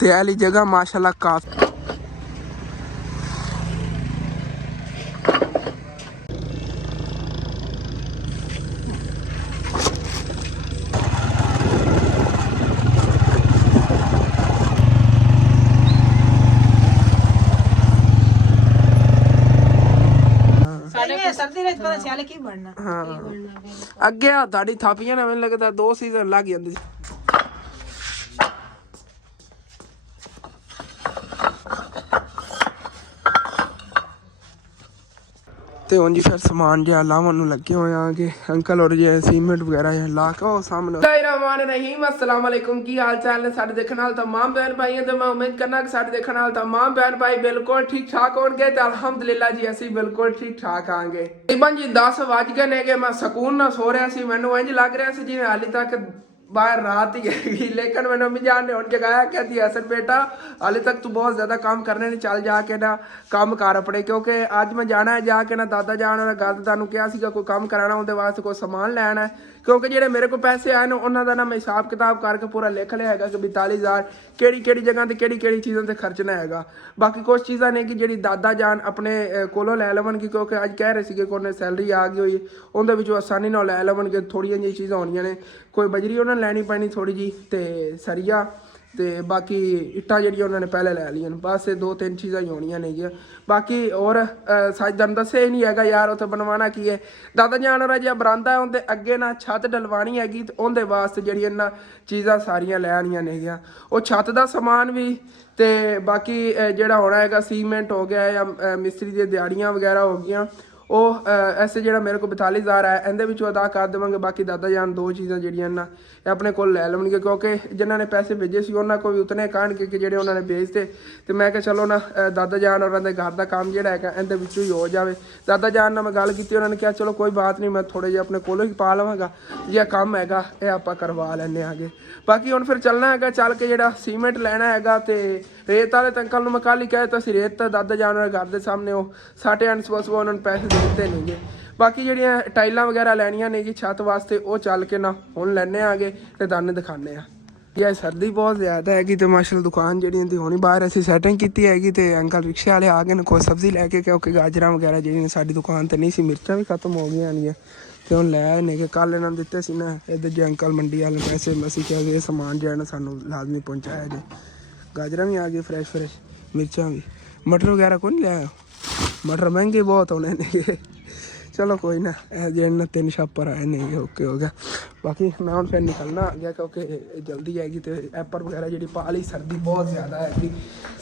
ते वाली जगह माशाल्लाह काफी अगे हाड़ी थापियां ने मैंने लगता 2 सीजन लग जाते ते हुण जी फिर समान जो लावन लगे हुए हैं कि अंकल और जो सीमेंट वगैरह ला के सामने रहीम अस्सलाम वालेकुम की हाल चाल ने साडे देखने वाले तमाम बहन भाई हैं। तो मैं उम्मीद करना कि साडे देखने वाले तमाम बहन भाई बिल्कुल ठीक ठाक होंगे। तो अल्हम्दुलिल्लाह जी असी बिल्कुल ठीक ठाक आंगे। तकरीबन जी 10 बज गए ने कि मैं सकून ना सो रहा सी। मैनू इंज लग रहा सी जिवें हाली तक बाहर रात ही है, लेकिन मैंने अम्मी जान ने उठ जगाया कहती हसन बेटा हाले तक तू बहुत ज़्यादा काम करने नहीं, चल जाके ना काम कर अपने, क्योंकि अज मैं जाना है जाके ना दादा जान और गल तुहानू कहा सीगा कोई काम कराना उहदे वास्ते कोई समान लैना है, क्योंकि जेडे मेरे को पैसे आए ने उन्होंने ना मैं हिसाब किताब करके पूरा लिख लिया है कि 42,000 किहड़ी जगह ते किहड़ी चीज़ों से खर्चना है। बाकी कुछ चीज़ां ने कि जी दादा जान अपने कोलों लै लवन, क्योंकि अज कह रहे थे कि उन्हें सैलरी आ गई हुई उनके विचों आसानी नाल लै लवन कि थोड़ियां जी चीज़ां होनियां ने, कोई बजरी उन्होंने लैनी पैनी थोड़ी जी, तो सरिया तो बाकी इट्टां जिहड़ियां उन्होंने पहले लै लियां, बस ये 2-3 चीज़ां ही होनियां ने जी। बाकी और साजन दस्से ही नहीं है यार उत्थे बनवाना की है। दादा जान और जो बरांदा है उनके अगे ना छत डलवानी हैगी, तो उनके वास्ते जिहड़ियां ना चीज़ां सारियां लैनियां ने गया, वो छत का समान भी तो बाकी जिहड़ा होना है सीमेंट हो गया या मिस्त्री दी दिहाड़ियां वगैरह हो गई, वो ऐसे जो मेरे को 42,000 है इहदे विचों अदा कर देवांगे। बाकी दादा जान 2 चीज़ां जिहड़ियां ना अपने को लै लवणगे, क्योंकि जिन्होंने पैसे भेजे सी उन्होंने को भी उतने कहणगे कि जिहड़े उन्होंने भेजते, तो मैं क्या चलो ना दादा जान और घर का काम जिहड़ा है इहदे विचों ही हो जाए। दादा जान नाल मैं गल कीती, उन्होंने कहा चलो कोई बात नहीं, मैं थोड़े जिहे अपने कोलों ही पा लवांगा, जो काम हैगा ये आपां करवा लैने आगे। बाकी हुण फिर चलना है चल के जिहड़ा सीमेंट लैना है, तो रेत वाले अंकल नूं मैं कल ही कहा तो सी रेत दादा जान और घर के सामने वो साटे अनसुबह उन्होंने पैसे दिते नहीं गे। बाकी जिहड़ियां टाइलां वगैरह लैनियां ने जी छत वास्ते वो चल के ना हुण लैने आगे ते दाने दिखाने आ। यार सर्दी बहुत ज़्यादा हैगी तो माशाल्लाह दुकान जिहड़ी होंदी हुणी बाहर असीं सैटिंग कीती हैगी, ते अंकल रिक्शे वाले आ गए ने कोई सब्जी लैके, क्योंकि गाजरां वगैरह जिहड़ियां साडी दुकान ते नहीं सी, मिर्चां भी खत्म हो गईयां ने ते हुण लै आए ने कि कल इन्हां नूं दित्ते सी ना इधर जे अंकल मंडी वाले पैसे, असीं कहा कि ये समान जो है ना सानूं लाजमी पहुँचाया जे। गाजरां भी आ गई फ्रैश मिर्चां भी, मटर वगैरह कोई नहीं लिया, मटर महंगे बहुत होने ने। चलो कोई ना जे 3 छापर आए नहीं ओके हो गया। बाकी मैं हूँ फिर निकलना आ गया क्योंकि जल्दी आएगी, तो एपर वगैरह जी पा ली, सर्दी बहुत ज़्यादा है,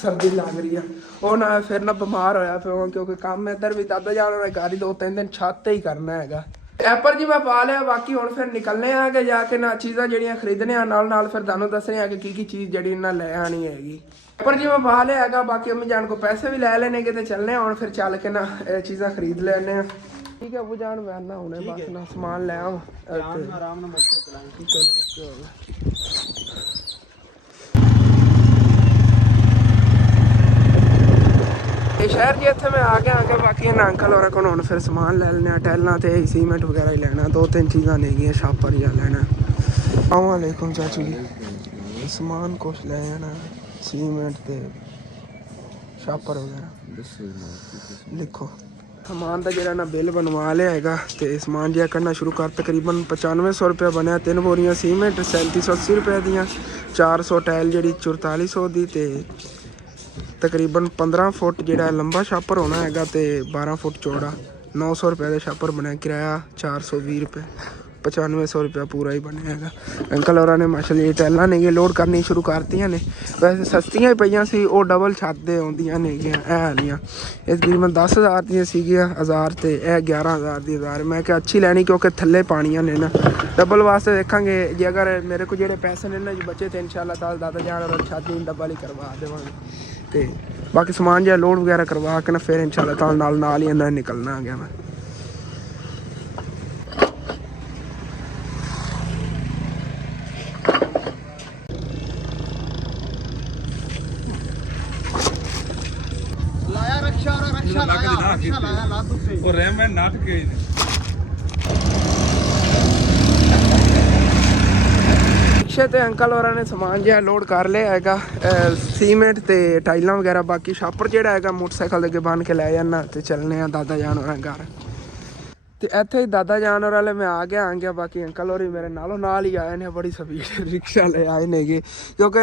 सर्दी लग रही है वो ना फिर ना बीमार होया फिर, क्योंकि काम इधर भी दादा जाना गाड़ी 2-3 दिन छत ही करना है। एपर जी मैं पा लिया, बाकी हुण फिर निकलने आ के जाके ना चीज़ां जिहड़ियां खरीदने नाल फिर तुहानूं दस्सने आ कि की चीज़ जिहड़ी ना लै आनी हैगी। एपर जी मैं पा लिया है, बाकी अम्मी जान को पैसे भी लै लेने के, चलने हुण फिर चल के ना चीज़ां खरीद लैने। ठीक है वो जान मैं ना हुणे बस ना समान लै आवां आराम नाल मोटर चलाएं। शहर जी इत्थे मैं आ गया बाकी इन्हां अंकल होरें कोल हुण फिर समान लै लैने, टैलां ते सीमेंट वगैरह ही लैना, 2-3 चीज़ां ने गियां छापर ही लैना। अस्सलाम वालेकुम चाचू जी, समान कुछ लै आना, सीमेंट ते छापर वगैरह लिखो। समान का जो ना बिल बनवा लिया है, तो समान जो करना शुरू कर, तकरीबन 9500 रुपया बनया, 3 बोरियां सीमेंट 3780 रुपये दियाँ, 400 टाइल जी 4400 दी, तकरीबन 15 फुट जो लंबा छापर होना है, तो 12 फुट चौड़ा 900 रुपये का छापर बनया, किराया 420 रुपये, 9500 रुपया पूरा ही बनया है। अंकल और ने माशाल्लाह टाइलां ने लोड करनी शुरू करतियां ने, वैसे सस्तियां ही पईयां सी, वो डबल छत दे आउंदियां ने हालियां, इस तकरीबन 10,000 दियां सीगियां, 1000 ते 11,000 दी 1000 मैं क्या अच्छी लैनी, क्योंकि थल्ले पानियां ने ना डबल वास्ते देखांगे जे अगर मेरे को जेडे पैसे ने ना बचे तो इंशाल्लाह ताला दादा जान और छत ही डबल ही करवा देवांगे। तो बाकी समान जो लोड वगैरह करवा के ना फिर इंशाल्लाह ताला नाल ही अंदर निकलना आ गया मैं। ਰਿਕਸ਼ੇ ਤੇ ਅੰਕਲ ਹੋਰਾਂ ਨੇ ਸਮਾਨ ਜਿਹਾ ਲੋਡ ਕਰ ਲਿਆ ਹੈਗਾ, ਸੀਮੈਂਟ ਤੇ ਟਾਈਲਾਂ ਵਗੈਰਾ। ਬਾਕੀ ਛਾਪਰ ਜਿਹੜਾ ਹੈਗਾ ਮੋਟਰਸਾਈਕਲ ਦੇ ਅੱਗੇ ਬੰਨ ਕੇ ਲੈ ਜਾਣਾ ਤੇ ਚੱਲਣੇ ਆ ਦਾਦਾ ਜਾਨ ਹੋਰਾਂ ਘਰ। ਤੇ ਇੱਥੇ ਹੀ ਦਾਦਾ ਜਾਨ ਹੋਰਾਂ ਵਾਲੇ ਮੈਂ ਆ ਗਿਆ। ਬਾਕੀ ਅੰਕਲ ਹੋਰੀ ਮੇਰੇ ਨਾਲ ਹੀ ਆਏ ਨੇ, ਬੜੀ ਸਪੀਡ ਰਿਕਸ਼ਾ ਲੈ ਆਏ ਨੇਗੇ, ਕਿਉਂਕਿ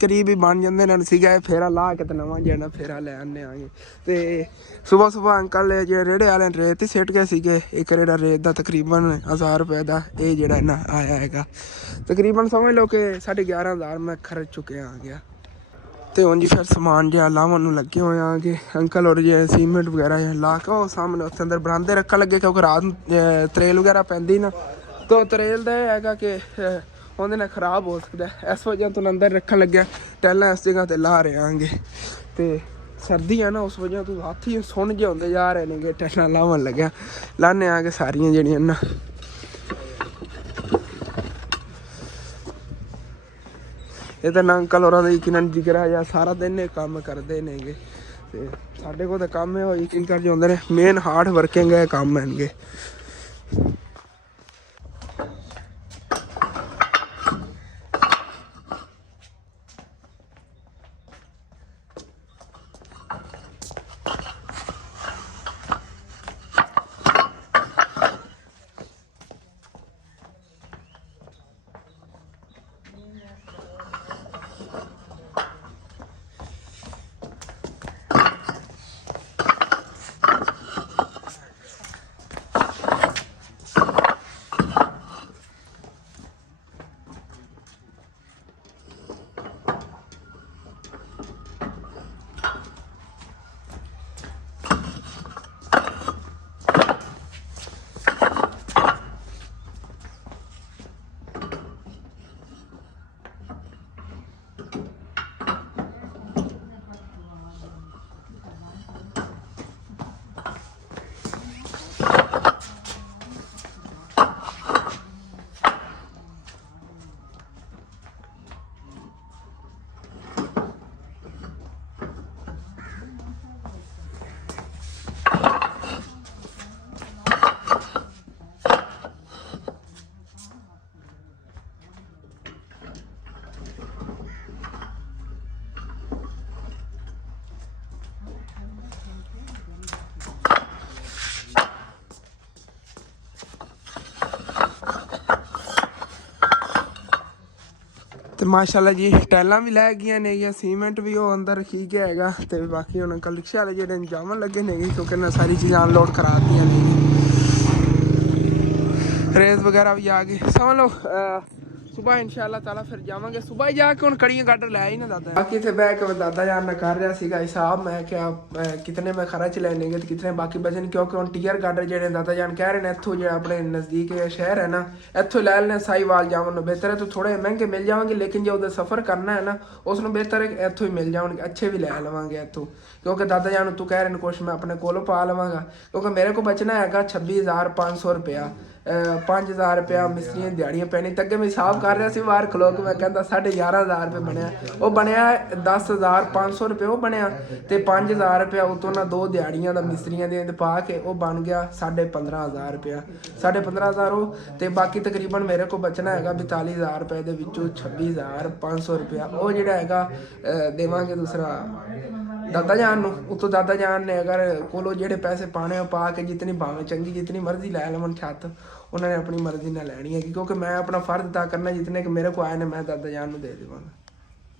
ਕਰੀਬ ਹੀ ਬਣ ਜਾਂਦੇ ਨੇ। ਸੀਗਾ ਫੇਰਾ ਲਾ ਕੇ ਤੇ ਨਵਾਂ ਜਿਹੜਾ ਫੇਰਾ ਲੈ ਆਉਂਦੇ ਆਗੇ। ਤੇ ਸੁਬਾਹ ਅੰਕਲ ਜੇ ਰੇੜੇ ਵਾਲੇ ਨੇ ਰੇਤ ਹੀ ਸਿੱਟ ਗਏ ਸੀਗੇ। ਇੱਕ ਰੇੜਾ ਰੇਤ ਦਾ ਤਕਰੀਬਨ 1000 ਰੁਪਏ ਦਾ ਇਹ ਜਿਹੜਾ ਨਾ ਆਇਆ ਹੈਗਾ। ਤਕਰੀਬਨ ਸਮਝ ਲਓ ਕਿ 11,500 ਮੈਂ ਖਰਚ ਚੁੱਕਿਆ ਆ ਗਿਆ। ਤੇ ਹੁਣ ਜੀ ਫਿਰ ਸਮਾਨ ਜਿਹਾ ਲਾਵਣ ਨੂੰ ਲੱਗੇ ਹੋਏ ਆਗੇ। ਅੰਕਲ ਔਰ ਜੇ ਸੀਮੈਂਟ ਵਗੈਰਾ ਲਾ ਕੇ ਉਹ ਸਾਹਮਣੇ ਉੱਥੇ ਅੰਦਰ ਬਰਾਂਦੇ ਰੱਖਣ ਲੱਗੇ, ਕਿਉਂਕਿ ਰਾਤ ਨੂੰ ਤਰੇਲ ਵਗੈਰਾ ਪੈਂਦੀ ਨਾ, ਤਾਂ ਤਰੇਲ ਦਾ ਇਹ ਹੈਗਾ ਕਿ ਉਹਦੇ ਨਾਲ ਖ਼ਰਾਬ ਹੋ ਸਕਦਾ। ਇਸ ਵਜ੍ਹਾ ਤੋਂ ਅੰਦਰ ਰੱਖਣ ਲੱਗਿਆ। ਟੈਲਾਂ ਇਸ ਜਗ੍ਹਾ 'ਤੇ ਲਾ ਰਹੇ ਆਂਗੇ। ਤੇ ਸਰਦੀ ਆ ਨਾ, ਉਸ ਵਜ੍ਹਾ ਤੋਂ ਹੱਥ ਹੀ ਸੁੰਨ ਜਿਹੇ ਹੁੰਦੇ ਜਾ ਰਹੇ ਨੇਗੇ। ਟੈਲਾਂ ਲਾਵਣ ਲੱਗਿਆ ਲਾਨੇ ਆ ਕੇ ਸਾਰੀਆਂ ਜਿਹੜੀਆਂ ਨਾ। ਇਹ ਤਾਂ ਅੰਕਲ ਹੋਰਾਂ ਦਾ ਯਕੀਨਨ ਜਿਗਰਾ ਜਾਂ ਸਾਰਾ ਦਿਨ ਇਹ ਕੰਮ ਕਰਦੇ ਨੇਗੇ। ਤੇ ਸਾਡੇ ਕੋਲ ਤਾਂ ਕੰਮ ਇਹ ਯਕੀਨ ਕਰ ਜਾਂਦੇ ਨੇ, ਮੇਨ ਹਾਰਡ ਵਰਕਿੰਗ ਇਹ ਕੰਮ ਹੈਗੇ। ਤੇ ਮਾਸ਼ਾਅੱਲਾ ਜੀ ਟੈਲਾਂ ਵੀ ਲੈ ਗਈਆਂ ਨੇ, ਸੀਮੈਂਟ ਵੀ ਉਹ ਅੰਦਰ ਰਖੀ ਗਿਆ ਹੈਗਾ। ਤੇ ਬਾਕੀ ਹੁਣ ਅੰਕਲ ਰਿਕਸ਼ੇ ਵਾਲੇ ਜਿਹੜੇ ਜਾਮਣ ਲੱਗੇ ਨੇਗੇ, ਕਿਉਂਕਿ ਨਾ ਸਾਰੀ ਚੀਜ਼ਾਂ ਅਨਲੋਡ ਕਰਾ ਦਿੱਤੀਆਂ ਨੇ। ਰੇਤ ਵਗੈਰਾ ਵੀ ਆ ਗਈ। ਸਮਝ ਲਓ ਸੁਬਾਹ ਇਨਸ਼ਾਅੱਲਾ ਤਾਲਾ ਫਿਰ ਜਾਵਾਂਗੇ। ਸੁਬਾਹ ਹੀ ਜਾ ਕੇ ਹੁਣ ਕੜੀਆਂ ਗਾਡਰ ਲੈ ਆਈ ਨਾ ਦਾਦਾ। ਬਾਕੀ ਇੱਥੇ ਬਹਿ ਕੇ ਦਾਦਾ ਜਾਨ ਨਾਲ ਕਰ ਰਿਹਾ ਸੀਗਾ ਹਿਸਾਬ। ਮੈਂ ਕਿਹਾ ਕਿਤਨੇ ਮੈਂ ਖਰਚ ਲੈਣਗੇ ਤੇ ਕਿਤਨੇ ਬਾਕੀ ਬਚਣ, ਕਿਉਂਕਿ ਹੁਣ ਟੀਅਰ ਗਾਡਰ ਜਿਹੜੇ ਦਾਦਾ ਜਾਨ ਕਹਿ ਰਹੇ ਨੇ ਇੱਥੋਂ ਜਿਹੜਾ ਆਪਣੇ ਨਜ਼ਦੀਕ ਸ਼ਹਿਰ ਹੈ ਨਾ, ਇੱਥੋਂ ਲੈ ਲੈਣੇ ਸਾਈਵਾਲ ਜਾਵਣ ਨੂੰ ਬਿਹਤਰ ਹੈ। ਤਾਂ ਥੋੜ੍ਹੇ ਮਹਿੰਗੇ ਮਿਲ ਜਾਵਾਂਗੇ, ਲੇਕਿਨ ਜੇ ਉਹਦਾ ਸਫ਼ਰ ਕਰਨਾ ਹੈ ਨਾ ਉਸ ਨੂੰ ਬਿਹਤਰ ਹੈ ਇੱਥੋਂ ਹੀ ਮਿਲ ਜਾਣਗੇ। ਅੱਛੇ ਵੀ ਲੈ ਲਵਾਂਗੇ ਇੱਥੋਂ, ਕਿਉਂਕਿ ਦਾਦਾ ਜਾਨ ਨੂੰ ਤੂੰ ਕਹਿ ਰਹੇ ਨੇ ਕੁਛ ਮੈਂ ਆਪਣੇ ਕੋਲੋਂ ਪਾ ਲਵਾਂਗਾ, ਕਿਉਂਕਿ ਮੇਰੇ ਕੋਲ ਬਚਣਾ ਹੈਗਾ 26,500 ਰੁਪਇਆ। 5,000 ਰੁਪਇਆ ਮਿਸਤਰੀਆਂ ਦਿਹਾੜੀਆਂ ਪੈਣੀ। ਤਾਂ ਅੱਗੇ ਮੈਂ ਹਿਸਾਬ ਕਰ ਰਿਹਾ ਸੀ ਬਾਹਰ ਖਲੋ ਕੇ, ਮੈਂ ਕਹਿੰਦਾ 11,500 ਰੁਪਏ ਬਣਿਆ। ਉਹ ਬਣਿਆ 10,500 ਰੁਪਏ ਉਹ ਬਣਿਆ, ਤੇ 5,000 ਰੁਪਇਆ ਉਤੋਂ ਨਾ 2 ਦਿਹਾੜੀਆਂ ਦਾ ਮਿਸਤਰੀਆਂ ਦੇ ਪਾ ਕੇ ਉਹ ਬਣ ਗਿਆ 15,500 ਰੁਪਇਆ। 15,500 ਉਹ, ਤੇ ਬਾਕੀ ਤਕਰੀਬਨ ਮੇਰੇ ਕੋਲ ਬਚਣਾ ਹੈਗਾ 42,000 ਰੁਪਏ ਦੇ ਵਿੱਚੋਂ 26,500 ਰੁਪਇਆ ਉਹ ਜਿਹੜਾ ਹੈਗਾ ਦੇਵਾਂਗੇ ਦੂਸਰਾ ਦਾਦਾ ਜਾਨ ਨੂੰ। ਉਤੋਂ ਦਾਦਾ ਜਾਨ ਨੇ ਅਗਰ ਕੋਲੋਂ ਜਿਹੜੇ ਪੈਸੇ ਪਾਣੇ ਉਹ ਪਾ ਕੇ ਜਿਤਨੀ ਭਾਵੇਂ ਚੰਗੀ ਜਿਤਨੀ ਮਰਜ਼ੀ ਲੈ ਲਵਣ ਛੱਤ, ਉਹਨਾਂ ਨੇ ਆਪਣੀ ਮਰਜ਼ੀ ਨਾਲ ਲੈਣੀ ਹੈਗੀ, ਕਿਉਂਕਿ ਮੈਂ ਆਪਣਾ ਫਰਜ਼ ਅਦਾ ਕਰਨਾ। ਜਿਤਨੇ ਕਿ ਮੇਰੇ ਕੋਲ ਆਏ ਨੇ ਮੈਂ ਦਾਦਾ ਜਾਨ ਨੂੰ ਦੇ ਦੇਵਾਂਗਾ।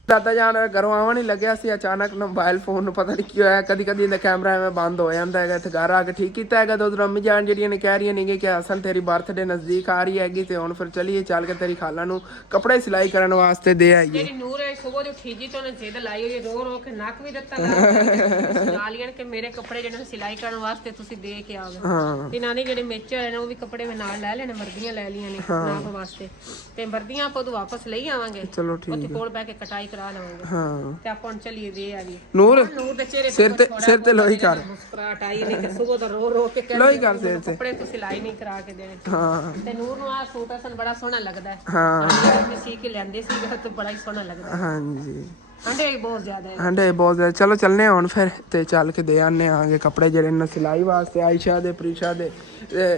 ਦਾਦਾ ਜਾਨ ਘਰੋਂ ਆਉਣ ਹੀ ਲੱਗਿਆ ਸੀ, ਅਚਾਨਕ ਮੋਬਾਈਲ ਫੋਨ ਨੂੰ ਪਤਾ ਨਹੀਂ ਕੀ ਹੋਇਆ, ਕਦੀ ਇਹਦਾ ਕੈਮਰਾ ਐਵੇਂ ਬੰਦ ਹੋ ਜਾਂਦਾ ਹੈਗਾ। ਇੱਥੇ ਘਰ ਆ ਕੇ ਠੀਕ ਕੀਤਾ ਹੈਗਾ। ਤਾਂ ਉਧਰ ਅੰਮੀ ਜਾਨ ਜਿਹੜੀਆਂ ਨੇ ਕਹਿ ਰਹੀਆਂ ਨੇਗੇ ਕਿ ਅਸਲ ਤੇਰੀ ਬਰਥਡੇ ਨਜ਼ਦੀਕ ਆ ਰਹੀ ਹੈਗੀ, ਤੇ ਹੁਣ ਫਿਰ ਚਲੀਏ ਚੱਲ ਕੇ ਤੇਰੀ ਖਾਲਾ ਨੂੰ ਕੱਪੜੇ ਸਿਲਾਈ ਕਰਨ ਵਾਸਤੇ ਦੇ ਆਈਏ। ਜਿਹੜੀ ਨੂਰ ਹੈ ਸੁਬਹ ਦੀ ਉੱਠੀ ਜੀ ਤੋਂ ਉਹਨੇ ਜ਼ਿੱਦ ਲਾਈ ਹੋਈ, ਰੋ ਕੇ ਨੱਕ ਵੀ ਦਿੱਤਾ ਨਾਲੀਆਂ ਕਿ ਮੇਰੇ ਕੱਪੜੇ ਜਿਹੜੇ ਸਿਲਾਈ ਕਰਨ ਵਾਸਤੇ ਤੁਸੀਂ ਦੇ ਕੇ ਆਓ। ਤੇ ਨਾਲੇ ਜਿਹੜੇ ਮੇਚਰ ਹੈ ਨਾ ਉਹ ਵੀ ਕੱਪੜੇ ਮੈਂ ਨਾਲ ਲੈ ਲੈਣੇ, ਵਰਦੀਆਂ ਲੈ ਲਈਆਂ ਨੇ ਨਾਪ ਵਾਸਤੇ, ਤੇ ਵਰਦੀਆਂ ਆਪਾਂ ਉਦੋਂ ਵਾਪਸ ਲਈ ਆਵਾਂਗੇ। ਚਲੋ ਠੀਕ ਉੱਥੇ ਕੋਲ ਬਹਿ ਕੇ ਕਟਾਈ ਕਰਾ ਲਵਾਂਗੇ। ਹਾਂ ਤੇ ਆਪਾਂ ਹੁਣ ਚੱਲੀਏ ਦੇ ਆਈਏ। ਨੂਰ ਦੇ ਚਿਹਰੇ ਸਿਰ ਤੇ ਲੋਈ ਕਰ, ਮੁਸਕਰਾਹਟ ਆਈ ਨਹੀਂ ਤੇ ਸੁਬਹ ਦਾ ਰੋ ਕੇ ਲੋਈ ਕਰ ਸਿਰ ਤੇ, ਕੱਪੜੇ ਤੁਸੀਂ ਸਿਲਾਈ ਨਹੀਂ ਕਰਾ ਕੇ ਦੇਣੇ। ਹਾਂ ਤੇ ਨੂਰ ਨੂੰ ਆ ਸੂਟ ਅਸਨ ਬੜਾ ਸੋਹਣਾ ਲੱਗਦਾ ਹੈ। ਹਾਂ ਮੈਂ ਸੀ ਕੇ ਲੈਂਦੇ ਸੀ ਤੇ ਬੜਾ ਹੀ ਸੋਹਣਾ ਲੱਗਦਾ। ਹਾਂਜੀ ਹੰਡੇ ਬਹੁਤ ਜ਼ਿਆਦਾ ਹੈ, ਹੰਡੇ ਬਹੁਤ ਜ਼ਿਆਦਾ। ਚਲੋ ਚੱਲਨੇ ਹੁਣ ਫਿਰ ਤੇ ਚੱਲ ਕੇ ਦੇ ਆਨੇ ਆਗੇ ਕੱਪੜੇ ਜਿਹੜੇ ਇਹਨਾਂ ਸਿਲਾਈ ਵਾਸਤੇ। ਆਇਸ਼ਾ ਦੇ, ਪ੍ਰੀਸ਼ਾ ਦੇ,